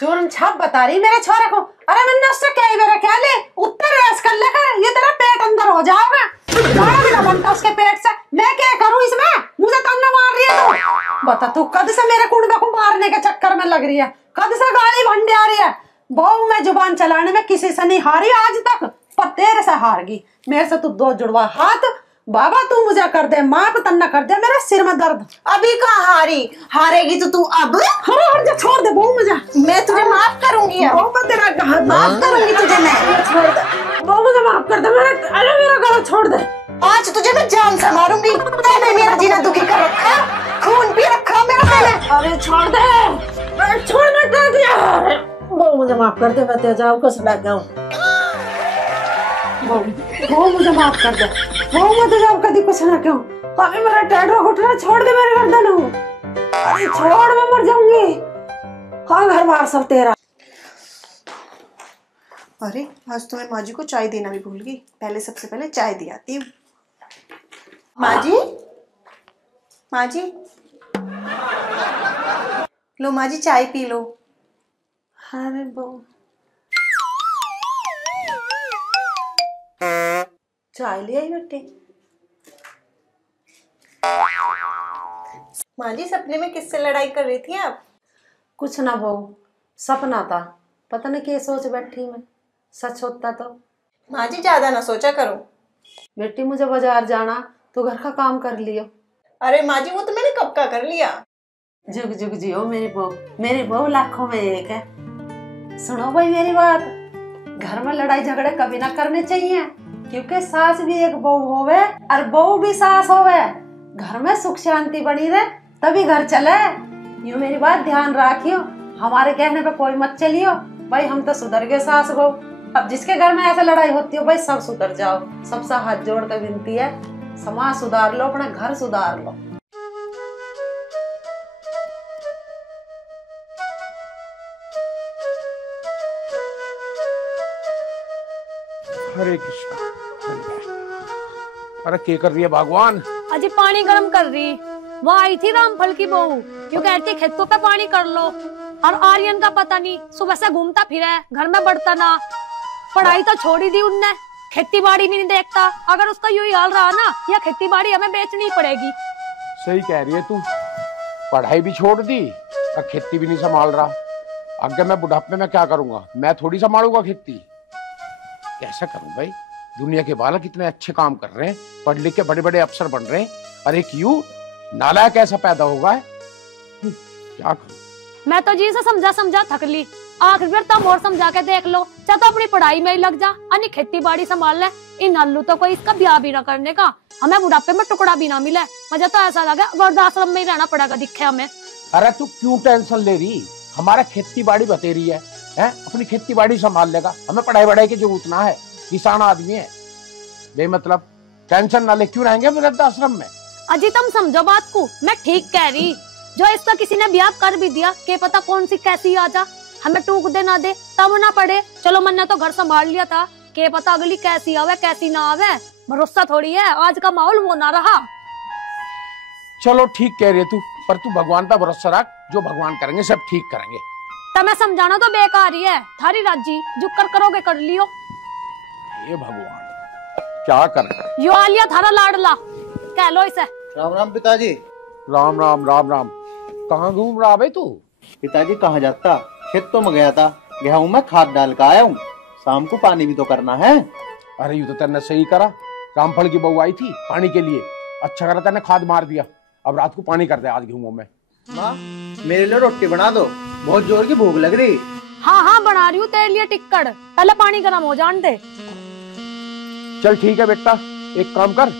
चूरन छाप बता रही मेरे छोरे को, अरे मैंने उससे क्या ही मेरा क्या ले, उत्तर रेस कर लेकर ये तेरा पेट अंदर हो जाएगा। बड़ा भी ना बनता उसके पेट से, मैं क्या करूं इसमें, मुझे तंग मार रही है तू। बता तू कद से मेरे कुंडे को मारने के चक्कर में लग रही है, कद से गाली भंडे आ रही है। बहु मैं जुबान चलाने में किसी से नहीं हारी आज तक, पर तेरे से हार गई। मेरे से तू दो जुड़वा हाथ, बाबा तू मुझे कर दे माफ, तन्ना कर दे मेरे सिर में दर्द। अभी कहाँ हारी, हारेगी तो तू अब। हर जा छोड़ दे बहु मुझे, मैं तुझे माफ करूंगी, तेरा माफ करूंगी तुझे मैं। छोड़ दे बहु, मुझे माफ कर दे, अरे मेरा गला छोड़ दे। आज तुझे मैं जान से मारूंगी, तूने मेरा जीना दुखी कर रखा, खून पी रखा मेरा मैंने। अरे छोड़ दे, छोड़ मत कर दिया। बहु मुझे माफ कर दे, मैं तेरे जाओ को सड़ा गया हूँ। बहु मुझे माफ कर दे, बहु मैं तुझे अब कभी कुछ ना कहूँ। अभी मेरा टैटू घुटना छोड़ दे, मेरे गर्दन हूँ, अरे छोड़, मैं मर जाऊंगी। हाँ घर बार सब तेरा। अरे आज तो मैं माँ जी को चाय देना भी भूल गई, पहले सबसे पहले चाय दी आती हूँ। माँ जी, माँ जी, लो माँ जी चाय पी लो। अरे बहु चाय ले आई बेटे। माँ जी सपने में किससे लड़ाई कर रही थी आप? कुछ ना बहु, सपना था, पता नहीं क्या सोच बैठी मैं, सच होता तो। माँ जी ज्यादा ना सोचा करो। बेटी मुझे बाजार जाना, तो घर का काम कर लियो। अरे माँ जी वो तो मैंने कब का कर लिया। जुग जुग जियो मेरी बहू, मेरी बहू लाखों में एक है। सुनो भाई मेरी बात, घर में लड़ाई झगड़े कभी ना करने चाहिए, क्योंकि सास भी एक बहू होवे और बहू भी सास होवे। घर में सुख शांति बनी रहे तभी घर चले। यूं मेरी बात ध्यान रखियो, हमारे कहने पे कोई मत चलियो भाई, हम तो सुधर गए सास बहू। अब जिसके घर में ऐसे लड़ाई होती हो भाई सब सुधर जाओ, सबसे हाथ जोड़ कर विनती है, समाज सुधार लो, अपना घर सुधार लो। हरे कृष्णा। अरे क्या कर रही है भगवान? अजी पानी गर्म कर रही, वहाँ आई थी रामफल की बहू, क्यों कहती खेतों पे पानी कर लो। और आर्यन का पता नहीं, सुबह से घूमता फिरा है, घर में बढ़ता ना, पढ़ाई तो छोड़ ही दी उनने, खेती बाड़ी भी नहीं देखता। अगर उसका यूं ही हाल रहा ना, या खेती बाड़ी हमें बेचनी पड़ेगी। सही कह रही है तू, पढ़ाई भी छोड़ दी और खेती भी नहीं संभाल रहा। आगे मैं बुढ़ापे में क्या करूंगा? मैं थोड़ी संभालूंगा खेती। कैसा करूं भाई? दुनिया के बालक इतने अच्छे काम कर रहे हैं, पढ़ लिख के बड़े बड़े अफसर बन रहे हैं, और एक यू नालायक कैसा पैदा होगा है? क्या करूं? मैं तो जी से समझा समझा थक ली। आखिर बार तुम और समझा के देख लो। चाहे तो अपनी पढ़ाई में ही लग जा, अन्य खेती बाड़ी संभाल ले। इन नल्लू तो कोई इसका ब्याह भी ना करने का, हमें बुढ़ापे में टुकड़ा भी ना मिले। मुझे तो ऐसा लगा वृद्धाश्रम में ही रहना पड़ेगा दिखे हमें। अरे तू क्यों टेंशन ले रही? हमारा खेती बाड़ी बतेरी है, अपनी खेती बाड़ी संभाल लेगा। हमें पढ़ाई वढ़ाई की जरूरत ना है, किसान आदमी है। बेमतलब टेंशन ना ले, क्यों रहेंगे वृद्धाश्रम में? अजी तुम समझो बात को, मैं ठीक कह रही। जो इसका किसी ने ब्याह कर भी दिया, के पता कौन सी कैसी आ जा, हमें टूक दे ना दे तब ना पड़े। चलो मन ने तो घर संभाल लिया था, के पता अगली कैसी आवे कैसी ना आवे, भरोसा थोड़ी है। आज का माहौल वो ना रहा। चलो ठीक कह रही है तू, पर तू भगवान पर भरोसा रख, जो भगवान करेंगे सब ठीक करेंगे। तुम्हें समझाना तो बेकार ही है, थारी राजी जो कर करोगे कर लियो। ये भगवान क्या करे? यो आलिया थारा लाडला, कह लो इसे। राम राम पिताजी। राम राम राम राम। कहाँ घूम रहा भाई तू? पिताजी कहाँ जाता, खेतों में गया था, गेहूं में खाद डाल कर आया हूँ। शाम को पानी भी तो करना है। अरे यू तो तेने सही करा, रामफल की बहू आई थी पानी के लिए, अच्छा करा तेने खाद मार दिया। अब रात को पानी कर दे आज गेहूं में। माँ मेरे लिए रोटी बना दो, बहुत जोर की भूख लग रही। हाँ हाँ बना रही हूँ तेरे लिए टिक्कड़, पहले पानी गर्म हो जान दे। चल ठीक है बेटा, एक काम कर,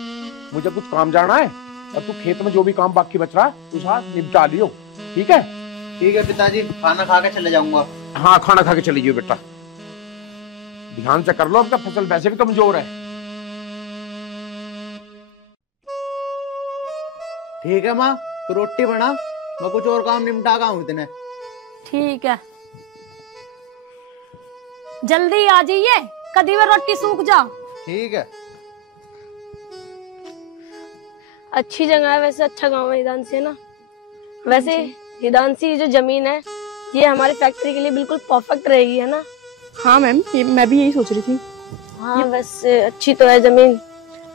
मुझे कुछ काम जाना है, और तू खेत में जो भी काम बाकी बच रहा है तू साथ निपटा लियो, ठीक है? ठीक है पिताजी, खाना खा के चले जाऊंगा। हाँ खाना खा के चली जाइए बेटा, ध्यान से कर लो, आपका फसल वैसे भी कमजोर है। ठीक है माँ, तू रोटी बना, मैं कुछ और काम निपटा का हूँ इतने। ठीक है, जल्दी आ जाइए, कदी में रोटी सूख जा। ठीक है। अच्छी जगह है वैसे, अच्छा गांव है हिदांसी, है ना? वैसे हिदांसी जो जमीन है ये हमारी फैक्ट्री के लिए बिल्कुल परफेक्ट रहेगी, है ना? हाँ मैम, मैं भी यही सोच रही थी। हाँ वैसे अच्छी तो है जमीन।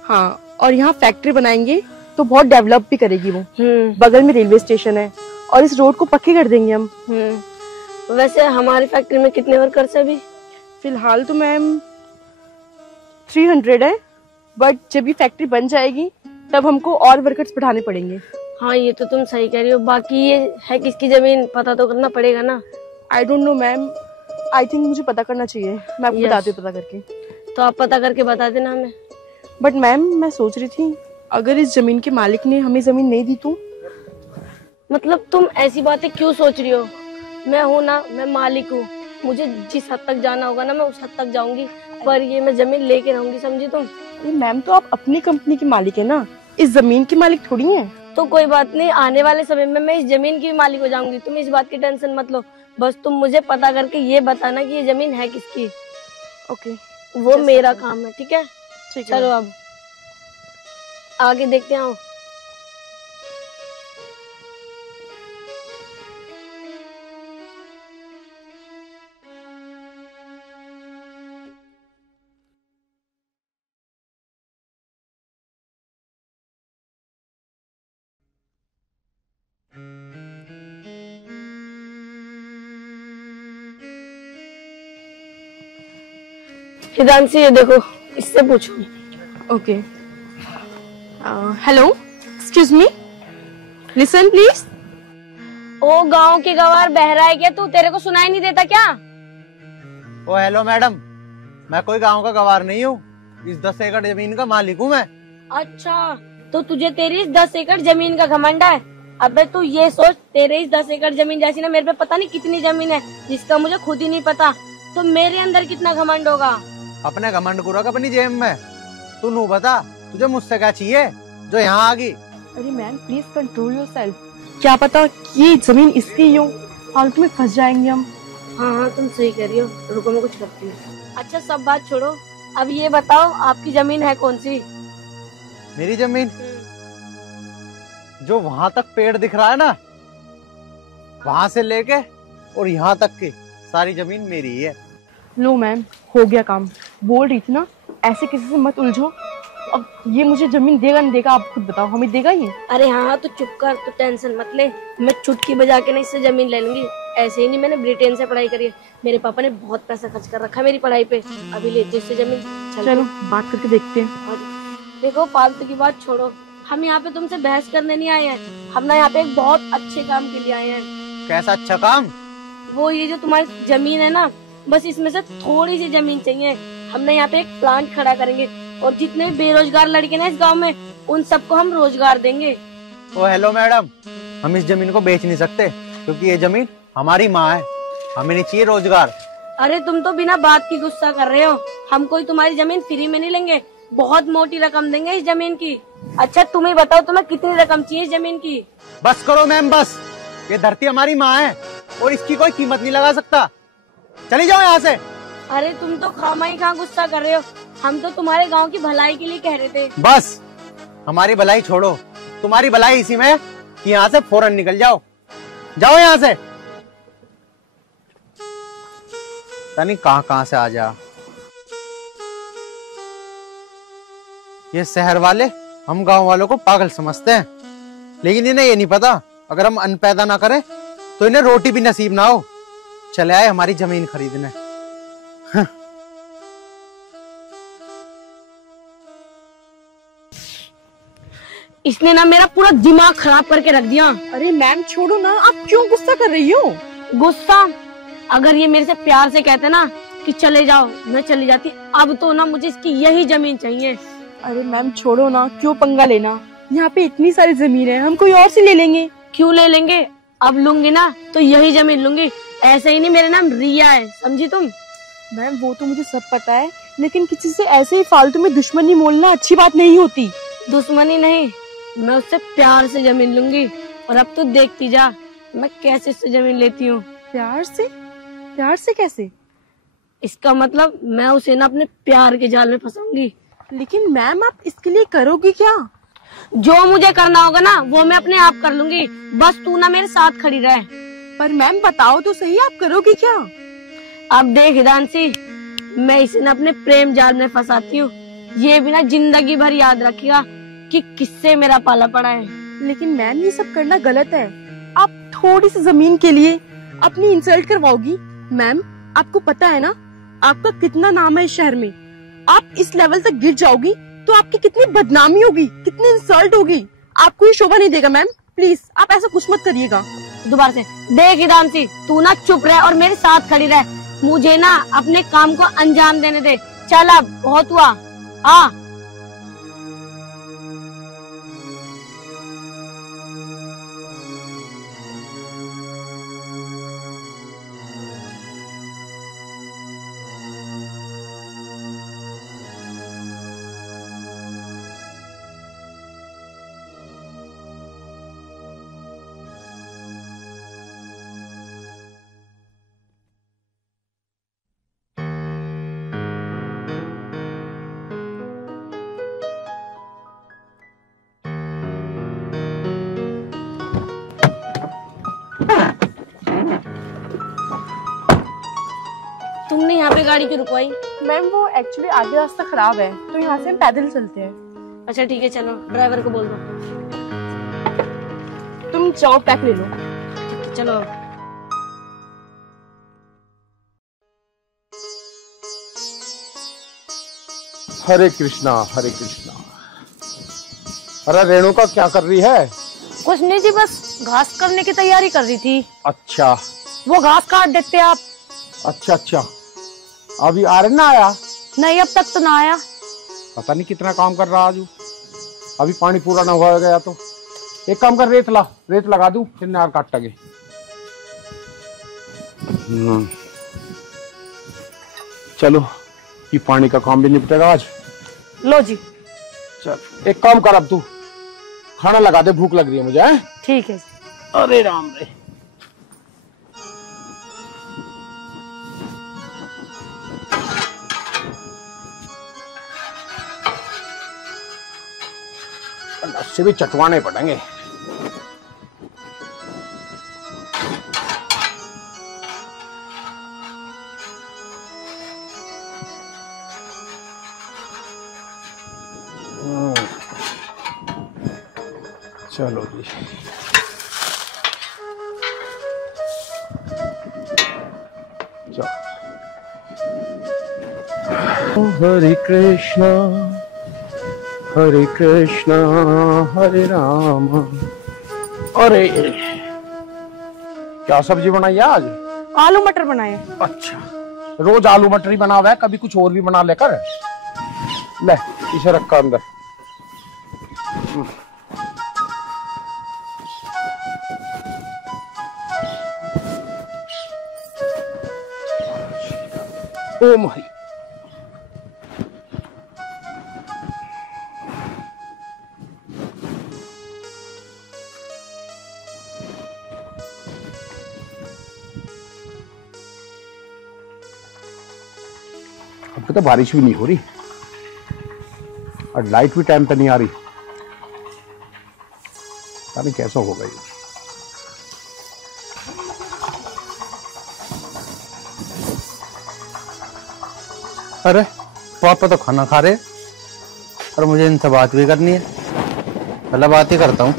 हाँ, और यहाँ फैक्ट्री बनाएंगे तो बहुत डेवलप भी करेगी वो। बगल में रेलवे स्टेशन है और इस रोड को पक्के कर देंगे हम। वैसे हमारी फैक्ट्री में कितने वर्कर्स है अभी? फिलहाल तो मैम 300 है, बट जब ये फैक्ट्री बन जाएगी तब हमको और वर्कर्स बढ़ाने पड़ेंगे। हाँ ये तो तुम सही कह रही हो। बाकी ये है किसकी जमीन, पता तो करना पड़ेगा ना? I don't know ma'am, I think मुझे पता करना चाहिए। मैं आपको बताती हूँ पता करके। तो आप पता करके बता देना हमें। बट मैम मैं सोच रही थी अगर इस जमीन के मालिक ने हमें जमीन नहीं दी तो? मतलब तुम ऐसी बातें क्यों सोच रही हो? मैं हूँ ना, मैं मालिक हूँ, मुझे जिस हद तक जाना होगा ना मैं उस हद तक जाऊंगी, पर ये मैं जमीन लेके रहूंगी, समझी तुम? मैम तो आप अपनी कंपनी की मालिक है ना, इस जमीन की मालिक थोड़ी है। तो कोई बात नहीं, आने वाले समय में मैं इस जमीन की भी मालिक हो जाऊंगी, तुम इस बात की टेंशन मत लो। बस तुम मुझे पता करके ये बताना कि ये जमीन है किसकी। ओके, वो मेरा काम है, ठीक है? ठीक है। चलो अब आगे देखते हैं। हिदांशी ये देखो, इससे पूछो। Okay, hello, excuse me, listen please. ओ गांव के गवार बह रहा है क्या तू? तेरे को सुनाई नहीं देता क्या? ओ हेलो मैडम, मैं कोई गांव का गवार नहीं हूँ, इस 10 एकड़ जमीन का मालिक हूँ मैं। अच्छा, तो तुझे तेरी इस 10 एकड़ जमीन का घमंड है? अबे तू ये सोच, तेरे इस 10 एकड़ जमीन जैसी ना मेरे पे पता नहीं कितनी जमीन है जिसका मुझे खुद ही नहीं पता, तो मेरे अंदर कितना घमंड होगा? अपने घमंड को रख अपनी जेब में। तू नू बता, तुझे मुझसे क्या चाहिए जो यहाँ आ गई? अरे मैम प्लीज कंट्रोल योरसेल्फ, क्या पता ये जमीन इसकी ही हो, फालतू में फंस जाएंगे हम। हाँ हाँ तुम सही कह रही हो, रुको मैं कुछ करती हूँ। अच्छा सब बात छोड़ो, अब ये बताओ आपकी जमीन है कौन सी? मेरी जमीन जो वहां तक पेड़ दिख रहा है ना, वहां से लेके और यहाँ तक की सारी जमीन मेरी ही है। लो मैम, हो गया काम। बोल रही थी ना ऐसे किसी से मत उलझो। अब ये मुझे जमीन देगा नहीं देगा आप खुद बताओ, हमें देगा ये? अरे हाँ तो चुप कर, तो टेंशन मत ले, मैं चुटकी बजा के ना इससे जमीन ले लूंगी। ऐसे ही नहीं, मैंने ब्रिटेन से पढ़ाई करी है, मेरे पापा ने बहुत पैसा खर्च कर रखा है मेरी पढ़ाई पे, अभी लेती इससे जमीन। चलो बात करके देखते हैं। और देखो फालतू की बात छोड़ो, हम यहाँ पे तुमसे बहस करने नहीं आए हैं, हम ना यहाँ पे एक बहुत अच्छे काम के लिए आए हैं। कैसा अच्छा काम? वो ये जो तुम्हारी जमीन है ना, बस इसमें से थोड़ी सी जमीन चाहिए, हमने यहाँ पे एक प्लांट खड़ा करेंगे और जितने बेरोजगार लड़के ना इस गांव में उन सबको हम रोजगार देंगे। ओ हेलो मैडम, हम इस जमीन को बेच नहीं सकते क्योंकि ये जमीन हमारी माँ है, हमें नहीं चाहिए रोजगार। अरे तुम तो बिना बात की गुस्सा कर रहे हो, हम कोई तुम्हारी जमीन फ्री में नहीं लेंगे, बहुत मोटी रकम देंगे इस जमीन की। अच्छा तुम ही बताओ तुम्हें कितनी रकम चाहिए इस जमीन की? बस करो मैम बस, ये धरती हमारी माँ है और इसकी कोई कीमत नहीं लगा सकता, चली जाओ यहाँ से। अरे तुम तो खामा ही खा गुस्सा कर रहे हो, हम तो तुम्हारे गांव की भलाई के लिए कह रहे थे। बस हमारी भलाई छोड़ो, तुम्हारी भलाई इसी में कि यहाँ से फौरन निकल जाओ, जाओ यहाँ से। पता नहीं कहाँ से आ जा ये शहर वाले, हम गांव वालों को पागल समझते हैं, लेकिन इन्हें ये नहीं पता अगर हम अन्न पैदा ना करें तो इन्हें रोटी भी नसीब ना हो। चले आए हमारी जमीन खरीदने। इसने ना मेरा पूरा दिमाग खराब करके रख दिया। अरे मैम छोड़ो ना, आप क्यों गुस्सा कर रही हो? गुस्सा? अगर ये मेरे से प्यार से कहते ना कि चले जाओ, मैं चली जाती। अब तो ना मुझे इसकी यही जमीन चाहिए। अरे मैम छोड़ो ना, क्यों पंगा लेना, यहाँ पे इतनी सारी जमीन है, हम कोई और से ले लेंगे। क्यों ले लेंगे, अब लूंगी ना तो यही जमीन लूंगी। ऐसे ही नहीं, मेरा नाम रिया है, समझी तुम? मैम वो तो मुझे सब पता है, लेकिन किसी से ऐसे ही फालतू में दुश्मनी मोलना अच्छी बात नहीं होती। दुश्मनी नहीं, मैं उससे प्यार से जमीन लूंगी, और अब तो देखती जा मैं कैसे उससे जमीन लेती हूँ। प्यार से? प्यार से कैसे? इसका मतलब मैं उसे ना अपने प्यार के जाल में फंसाऊंगी। लेकिन मैम आप इसके लिए करोगी क्या? जो मुझे करना होगा ना वो मैं अपने आप कर लूंगी, बस तू ना मेरे साथ खड़ी रहे। पर मैम बताओ तो सही, आप करोगी क्या? अब देख हिदांशी, मैं इसे ना अपने प्रेम जाल में फंसाती हूँ, ये भी ना जिंदगी भर याद रखेगा कि किससे मेरा पाला पड़ा है। लेकिन मैम ये सब करना गलत है, आप थोड़ी सी जमीन के लिए अपनी इंसल्ट करवाओगी। मैम आपको पता है ना आपका कितना नाम है इस शहर में, आप इस लेवल तक गिर जाओगी तो आपकी कितनी बदनामी होगी, कितनी इंसल्ट होगी, आपको ये शोभा नहीं देगा। मैम प्लीज आप ऐसा कुछ मत करिएगा। दोबारा से देख हिदांशी, तू ना चुप रह और मेरे साथ खड़ी रह, मुझे ना अपने काम को अंजाम देने दे। चल अब बहुत हुआ। हाँ तुमने यहाँ पे गाड़ी क्यों रुकवाई? मैम वो एक्चुअली आगे रास्ता खराब है तो यहाँ से हम पैदल चलते हैं। अच्छा ठीक है, चलो ड्राइवर को बोल दो। तुम जाओ पैक ले लो। चलो हरे कृष्णा हरे कृष्णा। अरे रेणुका क्या कर रही है? कुछ नहीं जी, बस घास करने की तैयारी कर रही थी। अच्छा वो घास काट देते आप। अच्छा, अभी आर्यन ना आया? नहीं अब तक तो ना आया। पता नहीं कितना काम कर रहा आज, अभी पानी पूरा ना हुआ गया तो एक काम कर, रेत लगा दूं फिर नार काट लगे। चलो ये पानी का काम भी निपटेगा आज। लो जी। चल एक काम कर, अब तू खाना लगा दे, भूख लग रही है मुझे। ठीक है। अरे राम रे, लस्सी भी चटवाने पड़ेंगे। चलो जी, चलो। हरे कृष्णा हरे राम। अरे क्या सब्जी बनाई है आज? आलू मटर बनाए। अच्छा, रोज आलू मटर ही बना हुआ है, कभी कुछ और भी बना लेकर। ले इसे रखा अंदर। ओम हरि। अब तो बारिश भी नहीं हो रही और लाइट भी टाइम पे नहीं आ रही। पता नहीं कैसा होगा ये। अरे पापा तो खाना खा रहे और मुझे इनसे बात भी करनी है। पहले बात ही करता हूँ।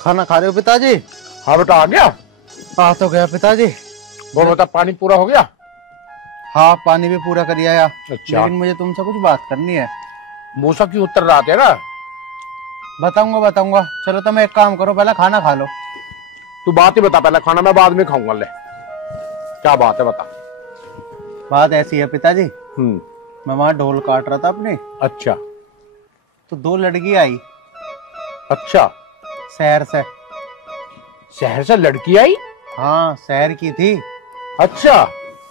खाना खा रहे हो पिताजी? हाँ बेटा, आ गया? आ तो गया पिताजी। वो बता, पानी पूरा हो गया? हाँ, पानी भी पूरा कर आया। अच्छा। लेकिन मुझे तुमसे कुछ बात करनी है। मूसा क्यों उत्तर रहा तेरा? बताऊंगा। चलो तुम एक काम करो, पहले खाना खा लो। तू बात ही बता, पहले खाना मैं बाद में खाऊंगा। ले क्या बात है, बता। बात ऐसी है पिताजी, मैं वहां ढोल काट रहा था अपने। अच्छा। तो 2 लड़की आई। अच्छा। शहर से। शहर से लड़की आई? हाँ, शहर की थी। अच्छा।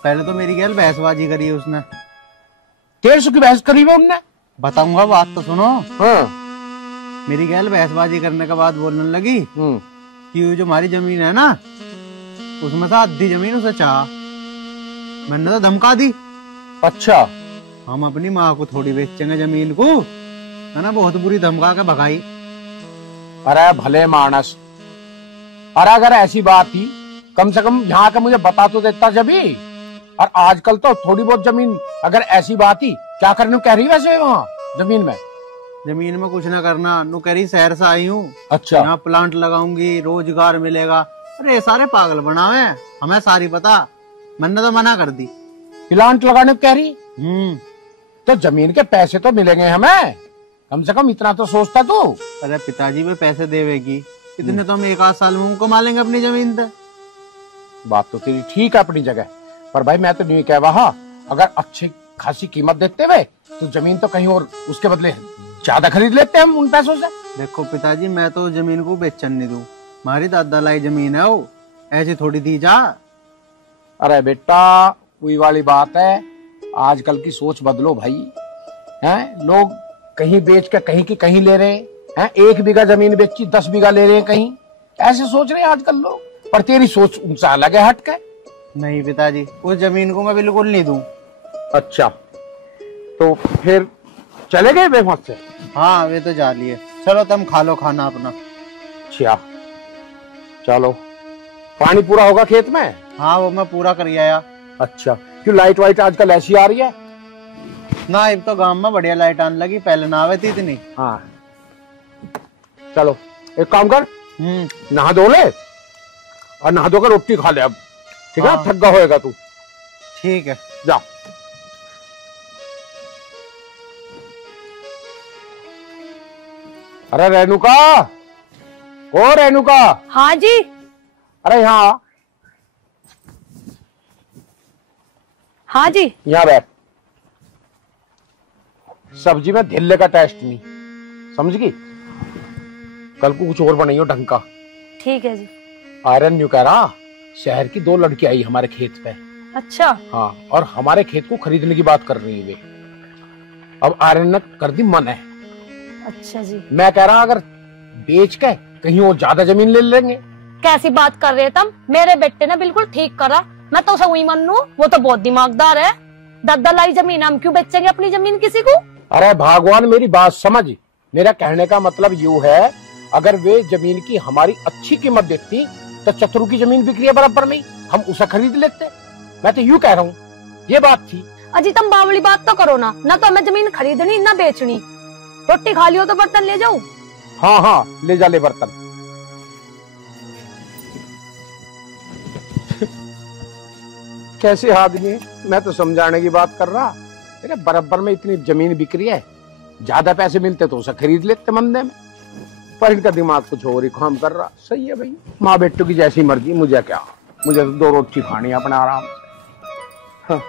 पहले तो मेरी गैल बहसबाजी करी उसने। 150 की बहस करी है उनने? बताऊंगा, बात तो सुनो। हाँ। मेरी गैल बहसबाजी करने के बाद बोलने लगी कि वो जो हमारी जमीन है ना, उसमें से आधी जमीन उसे चाह। मैंने तो धमका दी। अच्छा। हम अपनी माँ को थोड़ी बेचेंगे जमीन को, है ना। बहुत बुरी धमका के भगाई। अरे भले मानस, अरे अगर ऐसी बात थी कम से कम यहाँ का मुझे बता तो देता जभी। और आजकल तो थोड़ी बहुत जमीन, अगर ऐसी बात ही क्या करने कह रही वैसे वहाँ जमीन में? जमीन में कुछ ना करना, नु कह रही शहर से आई हूँ। अच्छा। यहाँ प्लांट लगाऊंगी, रोजगार मिलेगा। अरे सारे पागल बनावे, हमें सारी पता। मैंने तो मना कर दी। प्लांट लगाने को कह रही? तो जमीन के पैसे तो मिलेंगे हमें, कम से कम इतना तो सोचता तू। अरे पिताजी वे पैसे देवेगी, इतने तो हम 1 साल में कमा लेंगे अपनी जमीन पे। बात तो तेरी ठीक है अपनी जगह, पर भाई मैं तो नहीं कह रहा, अगर अच्छी खासी कीमत देते हुए तो जमीन तो कहीं और उसके बदले ज्यादा खरीद लेते हैं हम उन पैसों से। देखो पिताजी, मैं तो जमीन को बेचन नहीं दूं। हमारी दादा लाई जमीन है, वो ऐसी थोड़ी दी जा। अरे बेटा, वही वाली बात है, आजकल की सोच बदलो भाई। हैं लोग कहीं बेच के कहीं की कहीं ले रहे हैं। 1 बीघा जमीन बेची 10 बीघा ले रहे हैं कहीं, ऐसे सोच रहे हैं आजकल लोग। पर तेरी सोच उनसे अलग है, हट के। नहीं पिताजी, उस जमीन को मैं बिल्कुल नहीं दूं। अच्छा, तो फिर चले गए वे वहां से? हाँ, वे तो जा लिए। चलो तुम खा लो खाना अपना। अच्छा चलो। पानी पूरा होगा खेत में? हाँ, वो मैं पूरा कर आया। अच्छा, क्यों लाइट वाइट आजकल ऐसी आ रही है? ना, अब तो गांव में बढ़िया लाइट आने लगी, पहले ना आवे थी इतनी। हाँ चलो, एक काम कर, नहा धो ले और नहा धोकर रोटी खा ले अब, ठीक है? हाँ। थका होएगा तू। ठीक है, जा। अरे रेणुका, ओ रेणुका। हाँ जी। अरे यहाँ। हाँ जी। यहाँ बैठ। सब्जी में धिल्ले का टेस्ट नहीं, समझ गई? कल को कुछ और बनाइयो ढंग का। ठीक है जी। आयरन न्यू कह रहा, शहर की 2 लड़की आई हमारे खेत पे। अच्छा। हाँ, और हमारे खेत को खरीदने की बात कर रही है वे। अब आयरन ने कर दी मन है। अच्छा जी। मैं कह रहा अगर बेच के कहीं और ज्यादा जमीन ले लेंगे। कैसी बात कर रहे तुम? मेरे बेटे ने बिल्कुल ठीक करा, मैं तो सही मानू, वो तो बहुत दिमागदार है। दद्दलाई जमीन हम क्यों बेचेंगे अपनी जमीन किसी को? अरे भगवान, मेरी बात समझ। मेरा कहने का मतलब यूं है, अगर वे जमीन की हमारी अच्छी कीमत देती तो चतुर की जमीन बिक्री है बराबर में, हम उसे खरीद लेते। मैं तो यूं कह रहा हूँ, ये बात थी। अजी तुम बावली बात तो करो ना तो हमें जमीन खरीदनी ना बेचनी। रोटी खा लियो तो बर्तन ले जाऊं। हाँ हाँ ले जा ले बर्तन। कैसे आदमी है, मैं तो समझाने की बात कर रहा। अरे बराबर में इतनी जमीन बिक रही है, ज्यादा पैसे मिलते तो उसे खरीद लेते मंदे में, पर इनका दिमाग कुछ और ही काम कर रहा। सही है भाई, माँ बेटू की जैसी मर्जी, मुझे क्या, मुझे तो 2 रोटी खानी है अपने आराम से। हाँ।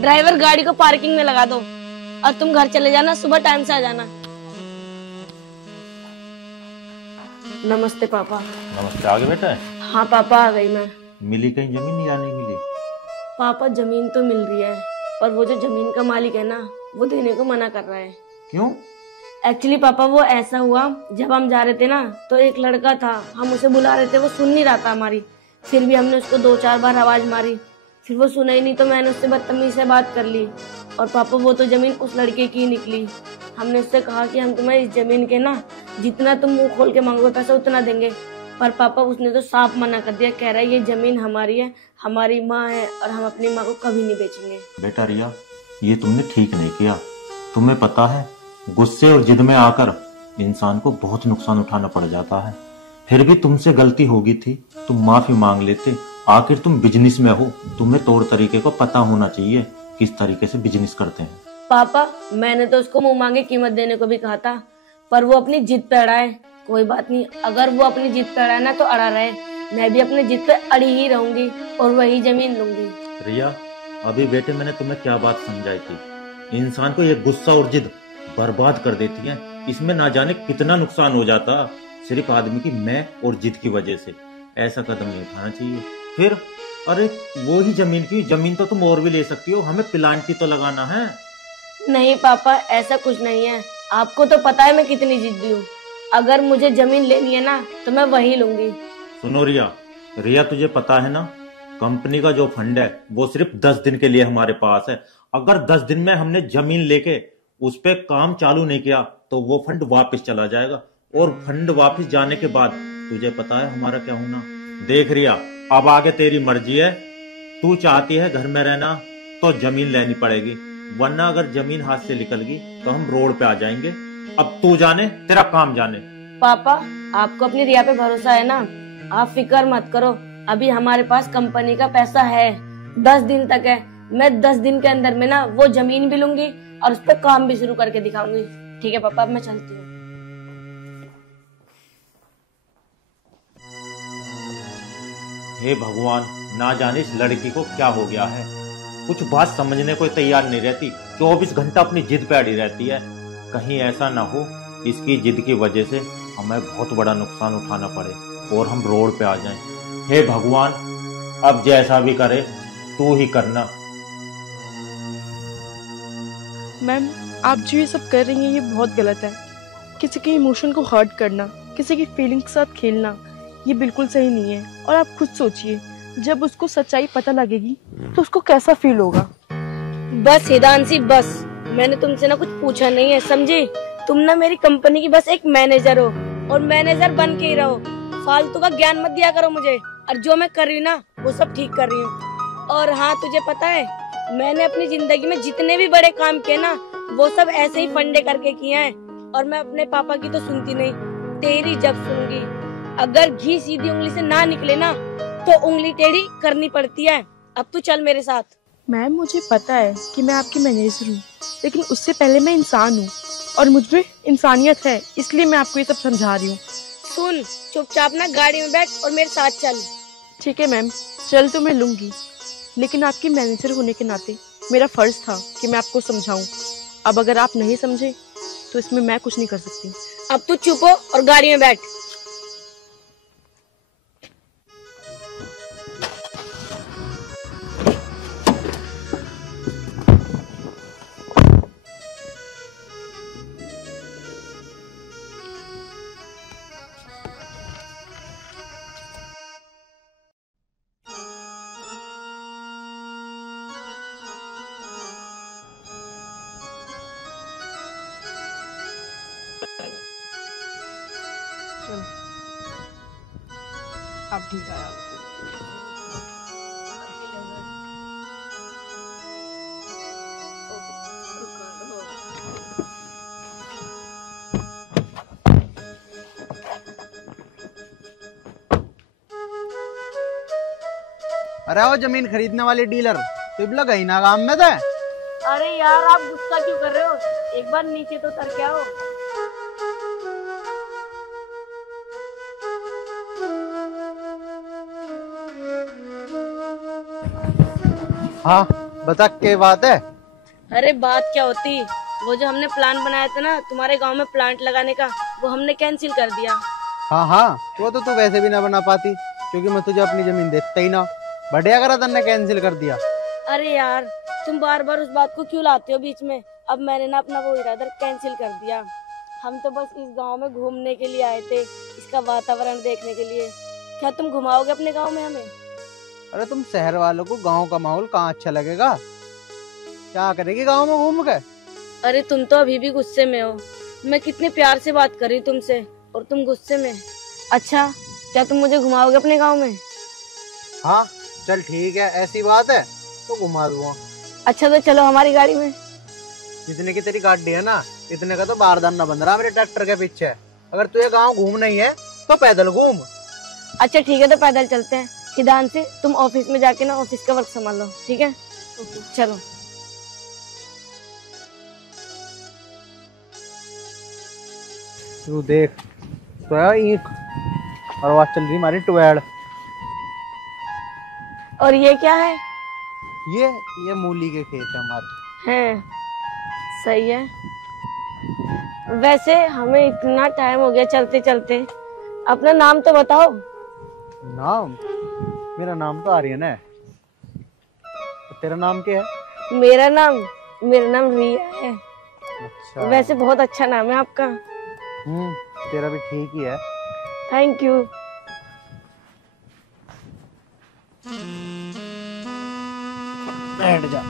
ड्राइवर गाड़ी को पार्किंग में लगा दो और तुम घर चले जाना, सुबह टाइम से आ जाना। नमस्ते पापा। नमस्ते। आगे बेटा? हाँ पापा आ गई मैं। मिली कहीं जमीन या नहीं मिली? पापा जमीन तो मिल रही है, पर वो जो जमीन का मालिक है ना, वो देने को मना कर रहा है। क्यों? एक्चुअली पापा वो ऐसा हुआ, जब हम जा रहे थे ना तो एक लड़का था, हम उसे बुला रहे थे, वो सुन नहीं रहा था हमारी। फिर भी हमने उसको 2-4 बार आवाज मारी, फिर वो सुना ही नहीं तो मैंने उससे बदतमीजी से बात कर ली। और पापा वो तो जमीन उस लड़के की निकली। हमने उससे कहा कि हम तुम्हें इस जमीन के ना जितना तुम मुंह खोल के मांगोगे पैसा उतना देंगे, पर पापा उसने तो साफ मना कर दिया। कह रहा है ये जमीन हमारी है, हमारी माँ है और हम अपनी माँ को कभी नहीं बेचेंगे। बेटा रिया, ये तुमने ठीक नहीं किया। तुम्हें पता है गुस्से और जिद में आकर इंसान को बहुत नुकसान उठाना पड़ जाता है। फिर भी तुमसे गलती होगी थी, तुम माफी मांग लेते। आखिर तुम बिजनेस में हो, तुम्हें तौर तरीके को पता होना चाहिए किस तरीके से बिजनेस करते हैं। पापा मैंने तो उसको मुंह मांगे कीमत देने को भी कहा था, पर वो अपनी जिद पे अड़ा है। कोई बात नहीं, अगर वो अपनी जिद पे अड़ा है ना तो अड़ा रहे, मैं भी अपनी जिद पे अड़ी ही रहूंगी और वही जमीन लूंगी। रिया, अभी बेटे मैंने तुम्हें क्या बात समझाई थी, इंसान को ये गुस्सा और जिद बर्बाद कर देती है। इसमें ना जाने कितना नुकसान हो जाता सिर्फ आदमी की मैं और जिद की वजह से। ऐसा कदम नहीं उठाना चाहिए। फिर अरे वो ही जमीन की जमीन तो तुम और भी ले सकती हो, हमें प्लांट ही तो लगाना है। नहीं पापा ऐसा कुछ नहीं है, आपको तो पता है मैं कितनी जिद्दी हूँ। अगर मुझे जमीन लेनी है ना तो मैं वही लूंगी। सुनो रिया, रिया तुझे पता है ना कंपनी का जो फंड है वो सिर्फ 10 दिन के लिए हमारे पास है। अगर 10 दिन में हमने जमीन लेके उस पे काम चालू नहीं किया तो वो फंड वापस चला जाएगा, और फंड वापस जाने के बाद तुझे पता है हमारा क्या होना। देख रिया, अब आगे तेरी मर्जी है, तू चाहती है घर में रहना तो जमीन लेनी पड़ेगी, वरना अगर जमीन हाथ से निकल गई तो हम रोड पे आ जाएंगे। अब तू जाने, तेरा काम जाने। पापा आपको अपनी रिया पे भरोसा है ना, आप फिक्र मत करो। अभी हमारे पास कंपनी का पैसा है, 10 दिन तक है। मैं 10 दिन के अंदर में ना वो जमीन भी लूंगी और उस पर काम भी शुरू करके दिखाऊंगी। ठीक है पापा, अब मैं चलती हूँ। हे भगवान, ना जाने इस लड़की को क्या हो गया है, कुछ बात समझने को तैयार नहीं रहती, 24 घंटा अपनी जिद पे अड़ी रहती है। कहीं ऐसा ना हो इसकी जिद की वजह से हमें बहुत बड़ा नुकसान उठाना पड़े और हम रोड पे आ जाएं। हे भगवान, अब जैसा भी करे तू ही करना। मैम आप जो ये सब कर रही हैं ये बहुत गलत है। किसी के इमोशन को हर्ट करना, किसी की फीलिंग के साथ खेलना, ये बिल्कुल सही नहीं है। और आप खुद सोचिए, जब उसको सच्चाई पता लगेगी तो उसको कैसा फील होगा। बस हिदांशी बस, मैंने तुमसे ना कुछ पूछा नहीं है, समझी? तुम ना मेरी कंपनी की बस एक मैनेजर हो और मैनेजर बन के ही रहो। फालतू का ज्ञान मत दिया करो मुझे, और जो मैं कर रही हूँ ना वो सब ठीक कर रही हूँ। और हाँ तुझे पता है, मैंने अपनी जिंदगी में जितने भी बड़े काम किए ना वो सब ऐसे ही फंडे करके किए हैं। और मैं अपने पापा की तो सुनती नहीं, तेरी जब सुनूंगी। अगर घी सीधी उंगली से ना निकले ना तो उंगली टेढ़ी करनी पड़ती है। अब तू चल मेरे साथ। मैम मुझे पता है कि मैं आपकी मैनेजर हूँ, लेकिन उससे पहले मैं इंसान हूँ और मुझ में इंसानियत है, इसलिए मैं आपको ये सब समझा रही हूँ। सुन, चुपचाप ना गाड़ी में बैठ और मेरे साथ चल। ठीक है मैम, चल तो मैं लूंगी, लेकिन आपकी मैनेजर होने के नाते मेरा फर्ज था कि मैं आपको समझाऊं। अब अगर आप नहीं समझे तो इसमें मैं कुछ नहीं कर सकती। अब तू चुप हो और गाड़ी में बैठ। चलो अब ठीक है। अरे वो जमीन खरीदने वाली डीलर तो लगा ही ना काम में थे। अरे यार आप गुस्सा क्यों कर रहे हो, एक बार नीचे तो उतर के आओ। हाँ बता क्या बात है। अरे बात क्या होती, वो जो हमने प्लान बनाया था ना तुम्हारे गांव में प्लांट लगाने का, वो हमने कैंसिल कर दिया। हाँ हाँ वो तो तू वैसे भी ना बना पाती क्योंकि मैं तुझे अपनी जमीन देता ही ना। बढ़िया करा तन्ने कैंसिल कर दिया। अरे यार तुम बार बार उस बात को क्यों लाते हो बीच में। अब मैंने ना अपना वो इरादा कैंसिल कर दिया। हम तो बस इस गांव में घूमने के लिए आए थे, इसका वातावरण देखने के लिए। क्या तुम घुमाओगे अपने गांव में हमें? अरे तुम शहर वालों को गांव का माहौल कहाँ अच्छा लगेगा, क्या करेगी गांव में घूम के। अरे तुम तो अभी भी गुस्से में हो, मैं कितने प्यार से बात कर रही तुमसे और तुम गुस्से में। अच्छा क्या तुम मुझे घुमाओगे अपने गांव में? हाँ चल ठीक है, ऐसी बात है तो घुमा दूंगा। अच्छा तो चलो हमारी गाड़ी में। जितने की तेरी गाड़ी है ना इतने का तो बारदान ना बन रहा मेरे ट्रैक्टर के पीछे। अगर तुझे गांव घूमना ही है तो पैदल घूम। अच्छा ठीक है तो पैदल चलते हैं। हिदान से तुम ऑफिस में जाके ना ऑफिस का वर्क संभाल लो, ठीक है? चलो। तू देख तो ईंट और आवाज चल रही हमारी 12। और ये क्या है? ये मूली के खेत है हमारे। हैं, सही है। वैसे हमें इतना टाइम हो गया चलते चलते, अपना नाम तो बताओ। नाम? मेरा नाम तो आर्यन है। तेरा नाम क्या है? मेरा नाम रिया है। अच्छा। वैसे बहुत अच्छा नाम है आपका। तेरा भी ठीक ही है। Thank you. बैठ जा।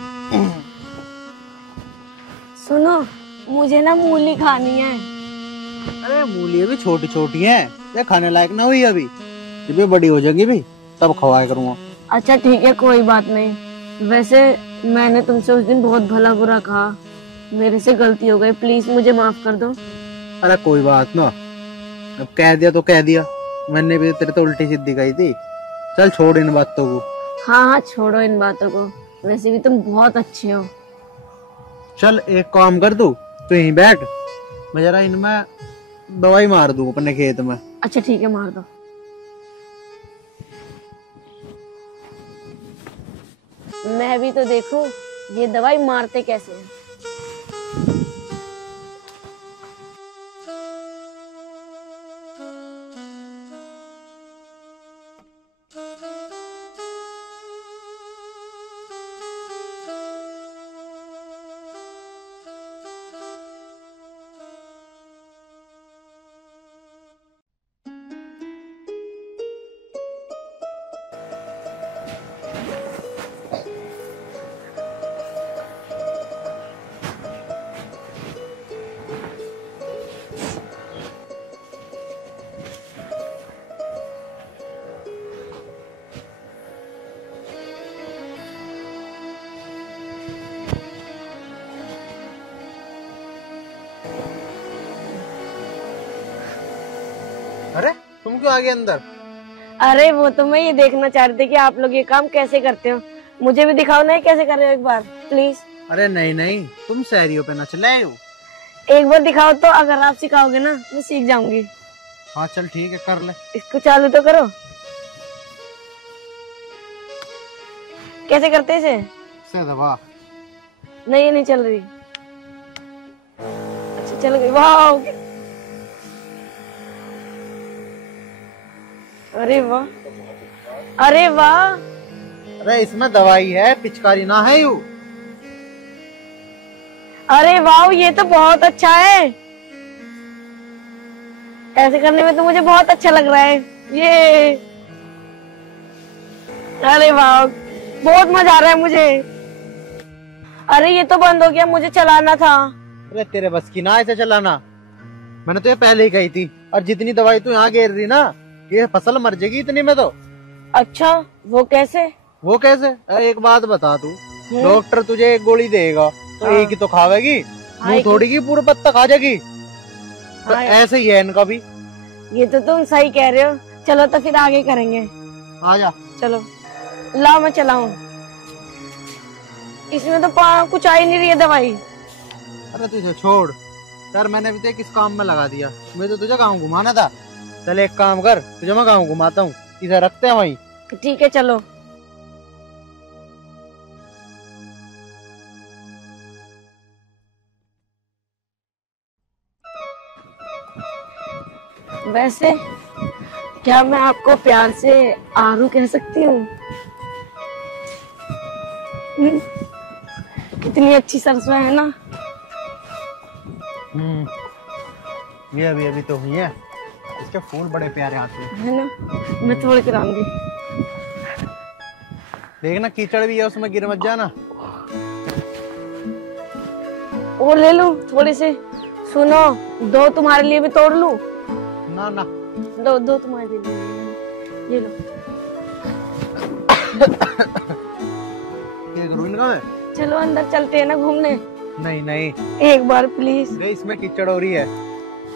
सुनो मुझे ना मूली खानी है। अरे मूली अभी छोटी छोटी है, ये खाने लायक ना हुई अभी, जब ये बड़ी हो जाएगी भी तब खवाया करूंगा। अच्छा ठीक है कोई बात नहीं। वैसे मैंने तुमसे उस दिन बहुत भला बुरा कहा, मेरे से गलती हो गई, प्लीज मुझे माफ कर दो। अरे कोई बात ना, अब कह दिया तो कह दिया, मैंने भी तेरे तो उल्टी सीधी कही थी। चल छोड़ इन बातों को। हाँ हाँ छोड़ो इन बातों को, वैसे भी तुम बहुत अच्छे हो। चल एक काम कर, तू यहीं बैठ, मैं जरा इनमें दवाई मार दूं अपने खेत में। अच्छा ठीक है मार दो। मैं भी तो देखूं ये दवाई मारते कैसे हैं। अरे तुम क्यों आ गए अंदर? अरे वो तो मैं ये देखना चाह रही थी कि आप लोग ये काम कैसे करते हो, मुझे भी दिखाओ ना कैसे कर रहे हो एक बार प्लीज। अरे नहीं नहीं, तुम शहरियों पे न चले हो। एक बार दिखाओ तो, अगर आप सिखाओगे ना मैं सीख जाऊंगी। हाँ चल ठीक है कर ले। इसको चालू तो करो। कैसे करते इसे? से दबा। नहीं ये नहीं चल रही। अच्छा चल गई, वाह। अरे वाह, अरे वाह। अरे इसमें दवाई है, पिचकारी ना है यू। अरे वाह ये तो बहुत अच्छा है, ऐसे करने में तो मुझे बहुत अच्छा लग रहा है ये। अरे वाह बहुत मजा आ रहा है मुझे। अरे ये तो बंद हो गया, मुझे चलाना था। अरे तेरे बस की ना ऐसे चलाना, मैंने तो ये पहले ही कही थी। और जितनी दवाई तू यहाँ गिर रही ना, ये फसल मर जाएगी इतनी में तो। अच्छा, वो कैसे? वो कैसे? अरे एक बात बता तू, डॉक्टर तुझे एक गोली देगा तो एक ही तो खावेगी, मुंह थोड़ी की पूरा पत्ता खा जाएगी। तो ऐसे ही है इनका भी। ये तो तुम सही कह रहे हो। चलो तो फिर आगे करेंगे। आजा। चलो लाओ मैं चलाऊं। इसमें तो कुछ आ ही नहीं रही है दवाई। अरे तुझे छोड़ सर, मैंने अभी तक किस काम में लगा दिया, मुझे तो तुझे गाँव घुमाना था। चल एक काम कर, तुझे मैं गाँव घुमाता हूँ, इसे रखते हैं वहीं। ठीक है चलो। वैसे क्या मैं आपको प्यार से आरू कह सकती हूँ? कितनी अच्छी सरसों है ना। ये अभी तो हुई है, इसके फूल बड़े प्यारे आते हैं, है ना। मैं थोड़ी कराऊंगी। देखना कीचड़ भी है उसमें, गिर मत जाना। वो ले लूं थोड़ी सी। सुनो, 2 तुम्हारे लिए भी तोड़ लूं? ना ना, 2 तुम्हारे लिए। ये लो। क्या करूं इनका मैं? चलो अंदर चलते हैं ना घूमने। नहीं नहीं, एक बार प्लीज। इसमें कीचड़ हो रही है।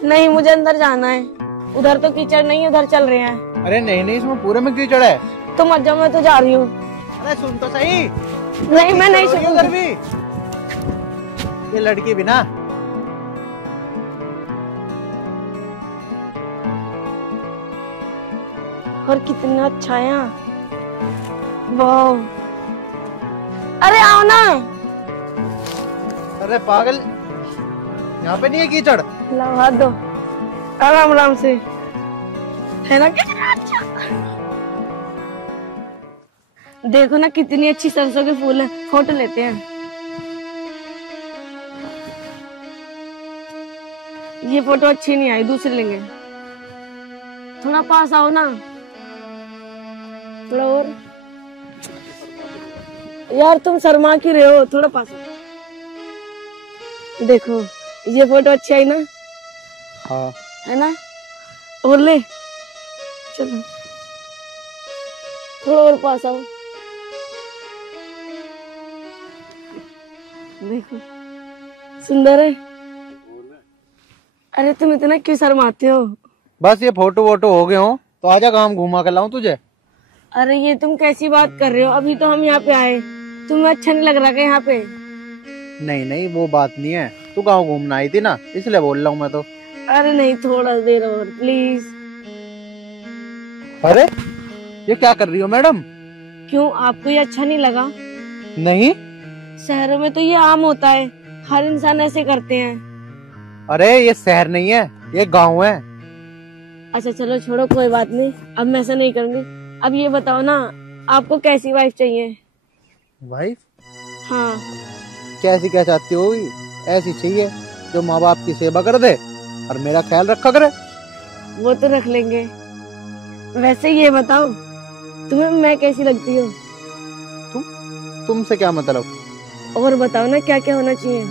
नहीं, मुझे अंदर जाना है। उधर तो कीचड़ नहीं, उधर चल रहे हैं। अरे नहीं नहीं, इसमें पूरे में कीचड़ है। तो मत जाओ, मैं तो जा रही हूँ। अरे सुन तो सही। नहीं मैं नहीं सुनूंगी। उधर भी ये लड़की भी ना। और कितना अच्छा है यहाँ। वाह, अरे आओ ना। अरे पागल, यहाँ पे नहीं है कीचड़। लाओ हाथ दो, आराम आराम से, है ना। कितना अच्छा। देखो ना कितनी अच्छी सरसों के फूल हैं। फोटो लेते हैं। ये फोटो अच्छी नहीं आई, दूसरी लेंगे। थोड़ा पास आओ ना, थोड़ा और। यार तुम शर्मा क्यों रहे हो, थोड़ा पास आओ। देखो ये फोटो अच्छी आई ना। हाँ है ना। और ले, चलो थोड़ा और पास आओ। देखो सुंदर है। अरे तुम इतना क्यों शर्माते हो? बस ये फोटो वोटो हो गए हो तो आजा, काम घुमा कर लाऊं तुझे। अरे ये तुम कैसी बात कर रहे हो? अभी तो हम यहाँ पे आए, तुम्हें अच्छा नहीं लग रहा क्या यहाँ पे? नहीं नहीं, वो बात नहीं है, तू गाँव घूमना आई थी ना, इसलिए बोल रहा हूँ मैं तो। अरे नहीं, थोड़ा देर और प्लीज। अरे ये क्या कर रही हो मैडम? क्यों, आपको ये अच्छा नहीं लगा? नहीं, शहरों में तो ये आम होता है, हर इंसान ऐसे करते हैं। अरे ये शहर नहीं है, ये गांव है। अच्छा चलो छोड़ो, कोई बात नहीं, अब मैं ऐसा नहीं करूंगी। अब ये बताओ ना, आपको कैसी वाइफ चाहिए? वाइफ? हाँ। कैसी क्या चाहती होगी? ऐसी चाहिए जो माँ बाप की सेवा कर दे और मेरा ख्याल रखा करे। वो तो रख लेंगे। वैसे ये बताओ, तुम्हें मैं कैसी लगती हूँ? तुमसे क्या मतलब? और बताओ ना, क्या क्या होना चाहिए?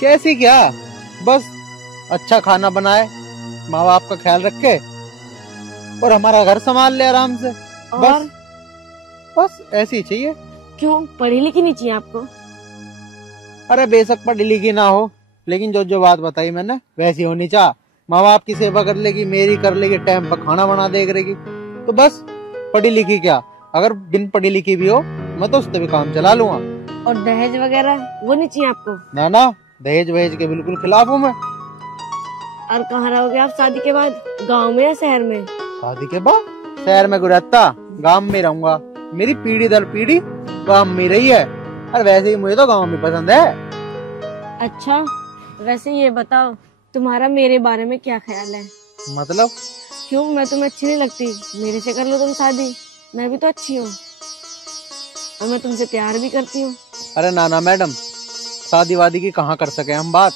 कैसी क्या, बस अच्छा खाना बनाए, माँ बाप का ख्याल रखे और हमारा घर संभाल ले आराम से। और बस ऐसी ही चाहिए। क्यों, पढ़ी लिखी नहीं चाहिए आपको? अरे बेशक पढ़ी लिखी ना हो, लेकिन जो जो बात बताई मैंने वैसी होनी चाह। माँ बाप की सेवा कर लेगी, मेरी कर लेगी, टाइम पर खाना बना दे करेगी, तो बस। पढ़ी लिखी क्या, अगर बिन पढ़ी लिखी भी हो मैं तो उससे भी काम चला लूंगा। और दहेज वगैरह वो नहीं चाहिए आपको? ना ना, दहेज वहेज के बिल्कुल खिलाफ हूँ मैं। और कहाँ रहोगे आप शादी के बाद, गांव में या शहर में? शादी के बाद शहर में गुरत्ता, गांव में रहूंगा। मेरी पीढ़ी दर पीढ़ी गांव में रही है, और वैसे ही मुझे तो गांव में पसंद है। अच्छा, वैसे ये बताओ, तुम्हारा मेरे बारे में क्या ख्याल है? मतलब? क्यों, मैं तुम्हें अच्छी नहीं लगती? मेरे से कर लो तुम शादी, मैं भी तो अच्छी हूँ और मैं तुमसे प्यार भी करती हूँ। अरे नाना मैडम, शादी वादी की कहाँ कर सके हम बात।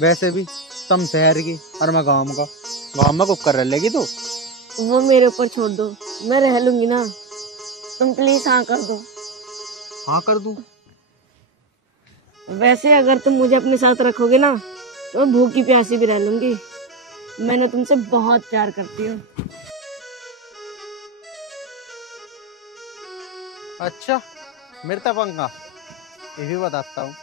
वैसे भी तुम शहर की और मैं गांव का, गांव में कुछ कर रह लेगी तो। वो मेरे ऊपर छोड़ दो, मैं रह लूंगी ना। तुम प्लीज हाँ कर दो। हाँ कर दूं? वैसे अगर तुम मुझे अपने साथ रखोगे ना, तो मैं भूखी प्यासी भी रह लूंगी। मैंने तुमसे बहुत प्यार करती हूँ। अच्छा, मेरे तक पंगा ये भी बताता हूँ।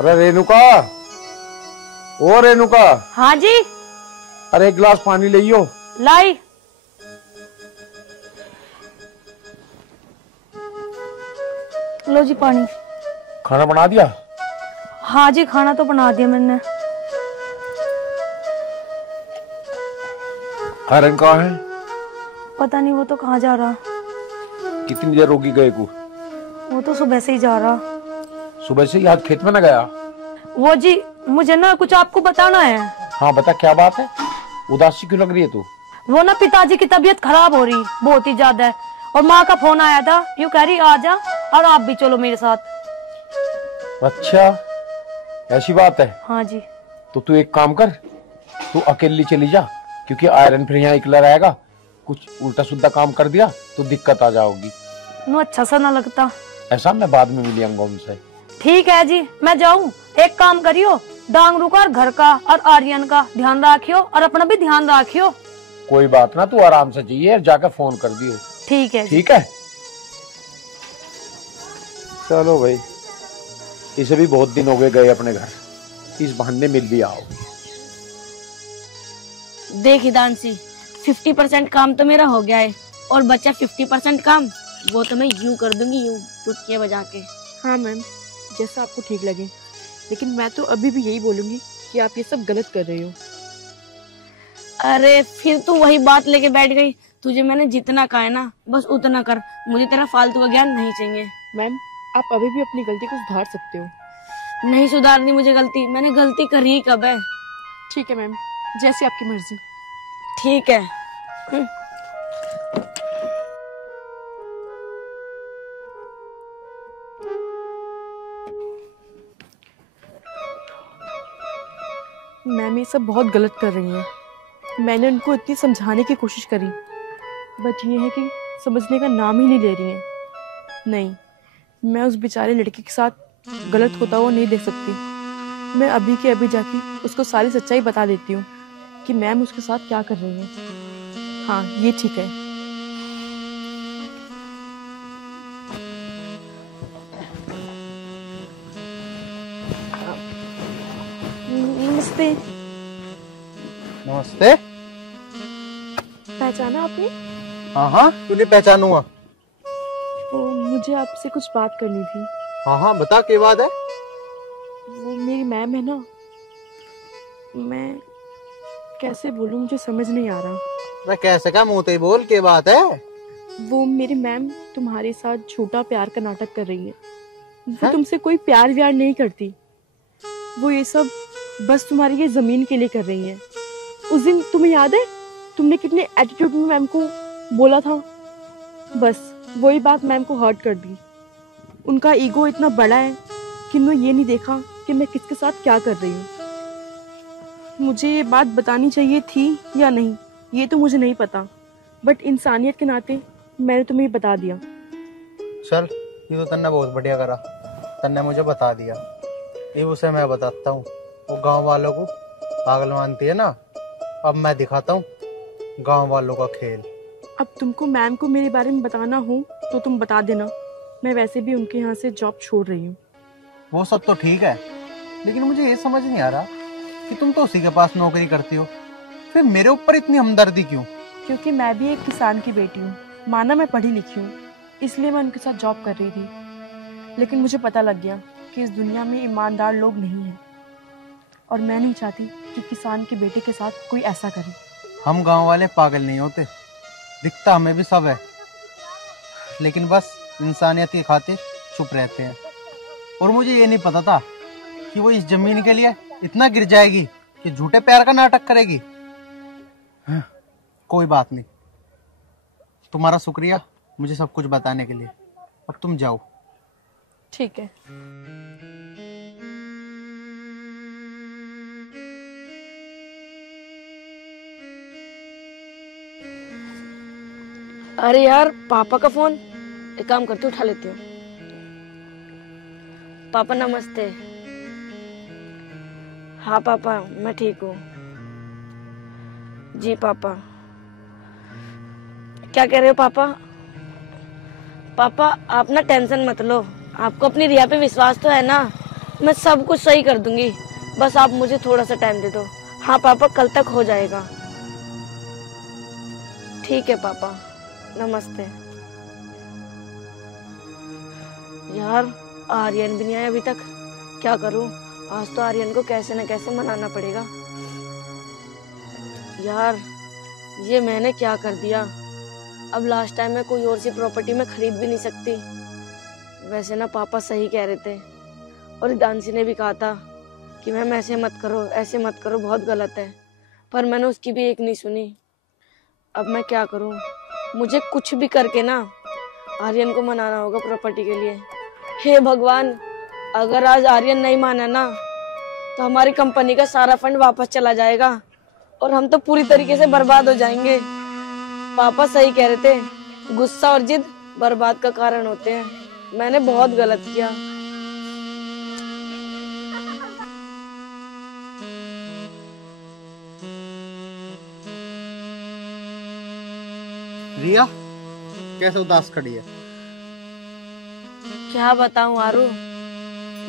अरे रेणुका, ओ रेणुका। हाँ जी। अरे एक गिलास पानी ले आओ। लाई। लो जी पानी। खाना बना दिया? हाँ जी, खाना तो बना दिया मैंने। आयरन कहाँ है? पता नहीं, वो तो कहाँ जा रहा। कितनी देर होगी गए को? वो तो सुबह से ही जा रहा। सुबह से ही आज खेत में न गया? वो जी, मुझे ना कुछ आपको बताना है। हाँ बता, क्या बात है? उदासी क्यों लग रही है तू? वो ना पिताजी की तबीयत खराब हो रही बहुत ही ज्यादा है, और माँ का फोन आया था, यूँ कह रही आ जा और आप भी चलो मेरे साथ। अच्छा, ऐसी बात है? हाँ जी। तो तू एक काम कर, तू अकेली चली जा, क्योंकि आयरन फिर यहाँ इकला रहेगा, कुछ उल्टा सुल्टा काम कर दिया तो दिक्कत आ जाओगी। नो अच्छा सा ना लगता। ऐसा मैं बाद में मिली आऊंगा उनसे। ठीक है जी, मैं जाऊँ। एक काम करियो, डांगरू का और घर का और आर्यन का ध्यान रखियो, और अपना भी ध्यान रखियो। कोई बात ना, तू आराम से जाइए, जाकर फोन कर दियो। ठीक है। ठीक है, चलो भाई, इसे भी बहुत दिन हो गए अपने घर, इस बहाने मिल भी आओ। देख हिदांशी, 50% काम तो मेरा हो गया है, और बचा 50% काम, वो तो मैं यूं कर दूंगी, यूं चुटकियां बजा के। हाँ मैम, जैसा आपको ठीक लगे, लेकिन मैं तो अभी भी यही बोलूंगी कि आप ये सब गलत कर रही हो। अरे फिर तू वही बात लेके बैठ गई। तुझे मैंने जितना कहा है ना, बस उतना कर, मुझे तेरा फालतू का ज्ञान नहीं चाहिए। मैम, आप अभी भी अपनी गलती को सुधार सकते हो। नहीं सुधारनी मुझे गलती, मैंने गलती करी कब है। ठीक है मैम, जैसी आपकी मर्जी। ठीक है। मैम ये सब बहुत गलत कर रही हैं। मैंने उनको इतनी समझाने की कोशिश करी, बट ये है कि समझने का नाम ही नहीं ले रही हैं। नहीं, मैं उस बेचारे लड़के के साथ गलत होता हुआ नहीं देख सकती। मैं अभी के अभी जाके उसको सारी सच्चाई बता देती हूँ कि मैम उसके साथ क्या कर रही हैं। हाँ, ये ठीक है। नमस्ते। नमस्ते। पहचाना आपने? हाँ हाँ, क्यों नहीं पहचानूंगा। मुझे आपसे कुछ बात करनी थी। हाँ हाँ, बता, क्या बात है? वो मेरी मैम है ना, मैं कैसे बोलूं, मुझे समझ नहीं आ रहा। मैं कैसे, क्या मुंह ते बोल, क्या बात है? वो मेरी मैम तुम्हारे साथ झूठा प्यार का नाटक कर रही है। वो तुमसे कोई प्यार व्यार नहीं करती, वो ये सब बस तुम्हारी ये जमीन के लिए कर रही है। उस दिन तुम्हें याद है, तुमने कितने एटीट्यूड में मैम को बोला था, बस वही बात मैम को हर्ट कर दी। उनका ईगो इतना बड़ा है कि उन्होंने ये नहीं देखा कि मैं किसके साथ क्या कर रही हूँ। मुझे ये बात बतानी चाहिए थी या नहीं, ये तो मुझे नहीं पता, बट इंसानियत के नाते मैंने तुम्हें बता दिया। चल, ये तो तन्ने बहुत बढ़िया करा, तन्ने मुझे बता दिया। ये उसे मैं बताता हूँ, वो गांव वालों को पागल मानती है ना, अब मैं दिखाता हूँ गांव वालों का खेल। अब तुमको मैम को मेरे बारे में बताना हो तो तुम बता देना, मैं वैसे भी उनके यहाँ से जॉब छोड़ रही हूँ। वो सब तो ठीक है, लेकिन मुझे ये समझ नहीं आ रहा कि तुम तो उसी के पास नौकरी करती हो, फिर मेरे ऊपर इतनी हमदर्दी क्यों? क्योंकि मैं भी एक किसान की बेटी हूँ, माना मैं पढ़ी लिखी हूँ, इसलिए मैं उनके साथ जॉब कर रही थी। लेकिन मुझे पता लग गया कि इस दुनिया में ईमानदार लोग नहीं हैं, और मैं नहीं चाहती कि किसान के बेटे के साथ कोई ऐसा करे। हम गांव वाले पागल नहीं होते, दिखता हमें भी सब है, लेकिन बस इंसानियत की खातिर चुप रहते हैं। और मुझे ये नहीं पता था कि वो इस जमीन के लिए इतना गिर जाएगी कि झूठे प्यार का नाटक करेगी। कोई बात नहीं, तुम्हारा शुक्रिया मुझे सब कुछ बताने के लिए। अब तुम जाओ। ठीक है। अरे यार पापा का फोन, एक काम करती हूँ उठा लेती हूँ। पापा नमस्ते। हाँ पापा मैं ठीक हूँ। जी पापा। क्या कह रहे हो पापा? पापा आप ना टेंशन मत लो, आपको अपनी रिया पे विश्वास तो है ना, मैं सब कुछ सही कर दूंगी, बस आप मुझे थोड़ा सा टाइम दे दो। हाँ पापा कल तक हो जाएगा। ठीक है पापा नमस्ते। यार आर्यन भी नहीं आया अभी तक, क्या करूं? आज तो आर्यन को कैसे न कैसे मनाना पड़ेगा। यार ये मैंने क्या कर दिया, अब लास्ट टाइम में कोई और सी प्रॉपर्टी में खरीद भी नहीं सकती। वैसे ना पापा सही कह रहे थे, और दानसी ने भी कहा था कि मैम ऐसे मत करो ऐसे मत करो, बहुत गलत है, पर मैंने उसकी भी एक नहीं सुनी। अब मैं क्या करूं? मुझे कुछ भी करके ना आर्यन को मनाना होगा प्रॉपर्टी के लिए। हे भगवान, अगर आज आर्यन नहीं माना ना तो हमारी कंपनी का सारा फंड वापस चला जाएगा और हम तो पूरी तरीके से बर्बाद हो जाएंगे। पापा सही कह रहे थे, गुस्सा और जिद बर्बाद का कारण होते हैं। मैंने बहुत गलत किया। रिया कैसे उदास खड़ी है? क्या बताऊं आरू,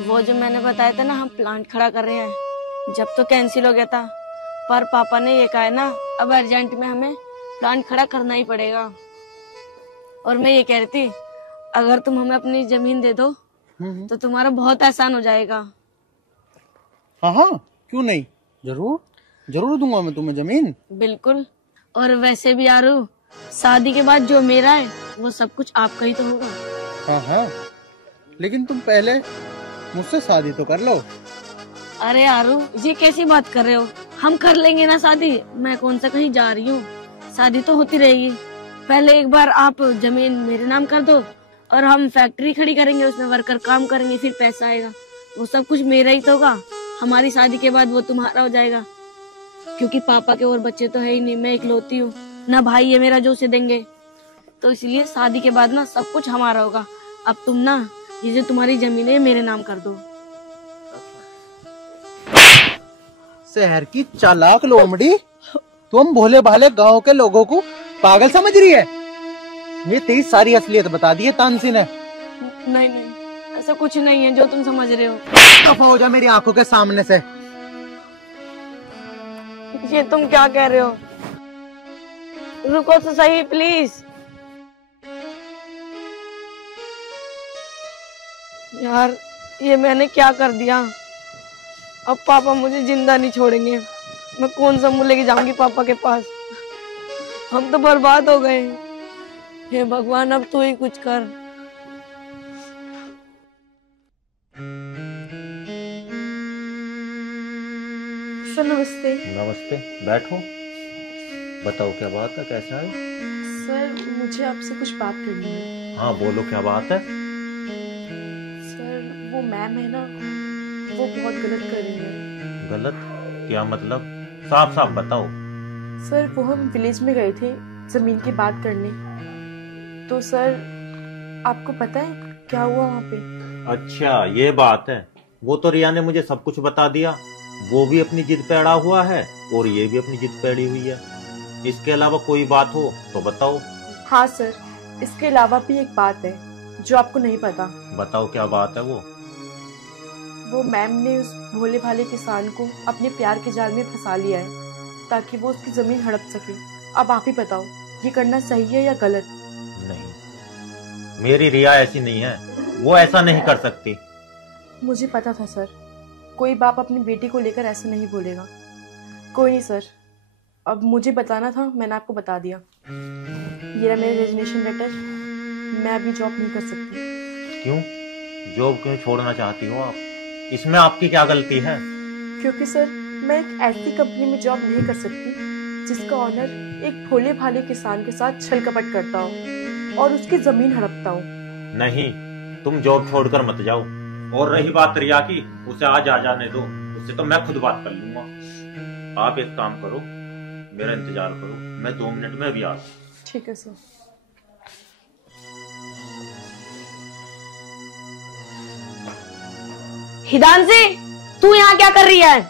वो जो मैंने बताया था ना हम प्लांट खड़ा कर रहे हैं, जब तो कैंसिल हो गया था, पर पापा ने ये कहा है ना अब अर्जेंट में हमें प्लांट खड़ा करना ही पड़ेगा। और मैं ये कह रही थी अगर तुम हमें अपनी जमीन दे दो तो तुम्हारा बहुत आसान हो जाएगा। हाँ हाँ क्यों नहीं, जरूर जरूर दूंगा मैं तुम्हें जमीन। बिल्कुल। और वैसे भी आरू, शादी के बाद जो मेरा है वो सब कुछ आपका ही तो होगा। हाँ हाँ लेकिन तुम पहले मुझसे शादी तो कर लो। अरे आरू ये कैसी बात कर रहे हो, हम कर लेंगे ना शादी, मैं कौन सा कहीं जा रही हूँ, शादी तो होती रहेगी। पहले एक बार आप जमीन मेरे नाम कर दो और हम फैक्ट्री खड़ी करेंगे, उसमें वर्कर काम करेंगे, फिर पैसा आएगा, वो सब कुछ मेरा ही तो होगा। हमारी शादी के बाद वो तुम्हारा हो जाएगा, क्योंकि पापा के और बच्चे तो है ही नहीं, मैं इकलौती हूँ ना, भाई है मेरा जो उसे देंगे, तो इसलिए शादी के बाद ना सब कुछ हमारा होगा। अब तुम ना ये जो तुम्हारी जमीन है मेरे नाम कर दो। शहर की चालाक लोमड़ी, तुम भोले भाले गांव के लोगों को पागल समझ रही है? ये तेरी सारी असलियत बता दी है तानसी ने। नहीं नहीं ऐसा कुछ नहीं है जो तुम समझ रहे हो। दफा हो जा मेरी आंखों के सामने से। ये तुम क्या कह रहे हो? रुको तो सही प्लीज। यार ये मैंने क्या कर दिया, अब पापा मुझे जिंदा नहीं छोड़ेंगे, मैं कौन सा मुंह लेके जाऊंगी पापा के पास, हम तो बर्बाद हो गए। हे भगवान अब तू ही कुछ कर। सर नमस्ते। नमस्ते, बैठो। बताओ क्या बात है, कैसा है? सर मुझे आपसे कुछ बात करनी है। हाँ बोलो, क्या बात है? सर वो मैम है ना, वो बहुत गलत कर रही है। गलत? क्या मतलब? साफ साफ बताओ। सर वो हम विलेज में गए थे जमीन की बात करने, तो सर आपको पता है क्या हुआ वहाँ पे? अच्छा ये बात है, वो तो रिया ने मुझे सब कुछ बता दिया, वो भी अपनी जिद पे अड़ा हुआ है और ये भी अपनी जिद पे अड़ी हुई है। इसके अलावा कोई बात हो तो बताओ। हाँ सर, इसके अलावा भी एक बात है जो आपको नहीं पता। बताओ क्या बात है? वो मैम ने उस भोले भाले किसान को अपने प्यार के जाल में फंसा लिया है ताकि वो उसकी जमीन हड़प सके। अब आप ही बताओ ये करना सही है या गलत? नहीं, मेरी रिया ऐसी नहीं है, वो ऐसा नहीं कर सकती। मुझे पता था सर, कोई बाप अपनी बेटी को लेकर ऐसे नहीं बोलेगा। कोई नहीं सर, अब मुझे बताना था, मैंने आपको बता दिया। ये रहा मेरा रेजिग्नेशन लेटर, मैं अभी जॉब नहीं कर सकती। क्यों? जॉब क्यों छोड़ना चाहती हो आप? इसमें आपकी क्या गलती है? क्योंकि सर मैं एक ऐसी कंपनी में जॉब नहीं कर सकती जिसका ऑनर एक भोले भाले किसान के साथ छल कपट करता हो और उसकी जमीन हड़पता हो। नहीं, तुम जॉब छोड़कर मत जाओ। और रही बात रिया की, उसे आज आ जाने दो, उससे तो मैं खुद बात कर लूंगा। आप एक काम करो, मेरा इंतजार करो, मैं 2 मिनट में अभी आ रहा हूं। ठीक है सर। हिदांशी, तू यहाँ क्या कर रही है?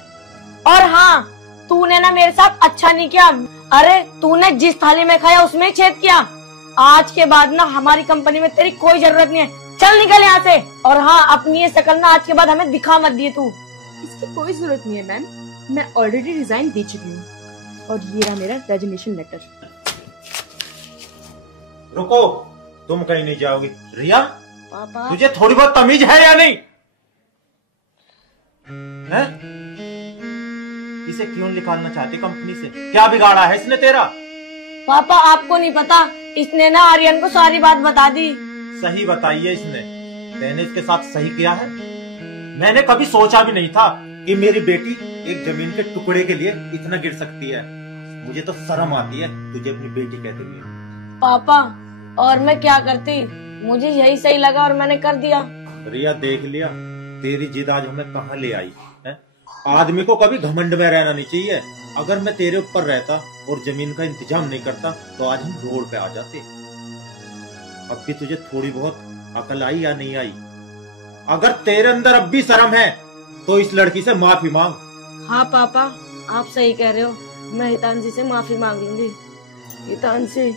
और हाँ, तूने ना मेरे साथ अच्छा नहीं किया। अरे तूने जिस थाली में खाया उसमें ही छेद किया। आज के बाद ना हमारी कंपनी में तेरी कोई जरूरत नहीं है, चल निकल यहाँ से। और हाँ, अपनी ये शक्ल ना आज के बाद हमें दिखा मत दिए तू। इसकी कोई जरूरत नहीं है मैम, मैं ऑलरेडी रिजाइन दे चुकी हूँ और ये रहा मेरा रेजिग्नेशन लेटर। रुको, तुम कहीं नहीं जाओगी। रिया, पापा तुझे थोड़ी बहुत तमीज है या नहीं? है? इसे क्यों निकालना चाहती कंपनी से? क्या बिगाड़ा है इसने तेरा? पापा आपको नहीं पता, इसने ना आर्यन को सारी बात बता दी। सही बताई है इसने। मैंने इसके साथ सही किया है? मैंने कभी सोचा भी नहीं था कि मेरी बेटी एक जमीन के टुकड़े के लिए इतना गिर सकती है। मुझे तो शर्म आती है तुझे अपनी बेटी कहते हुए। पापा और मैं क्या करती, मुझे यही सही लगा और मैंने कर दिया। रिया, देख लिया तेरी जिद आज हमें कहाँ ले आई है। आदमी को कभी घमंड में रहना नहीं चाहिए। अगर मैं तेरे ऊपर रहता और जमीन का इंतजाम नहीं करता तो आज हम रोड पे आ जाते। अब भी तुझे थोड़ी बहुत अकल आई या नहीं आई? अगर तेरे अंदर अब भी शर्म है तो इस लड़की से माफी मांग। हाँ पापा, आप सही कह रहे हो, मैं हितांशी से माफी मांग लूंगी। हितांशी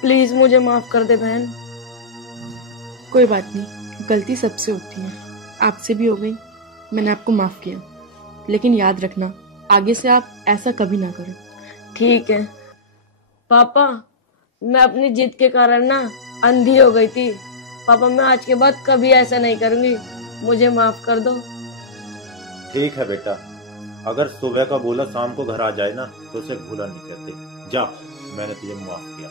प्लीज मुझे माफ कर दे बहन। कोई बात नहीं, गलती सबसे होती है, आपसे भी हो गई, मैंने आपको माफ किया। लेकिन याद रखना, आगे से आप ऐसा कभी ना करें। ठीक है पापा, मैं अपनी जिद के कारण ना अंधी हो गई थी। पापा मैं आज के बाद कभी ऐसा नहीं करूंगी, मुझे माफ कर दो। ठीक है बेटा, अगर सुबह का बोला शाम को घर आ जाए ना तो उसे भूला नहीं कहते। जा, मैंने तुझे माफ किया।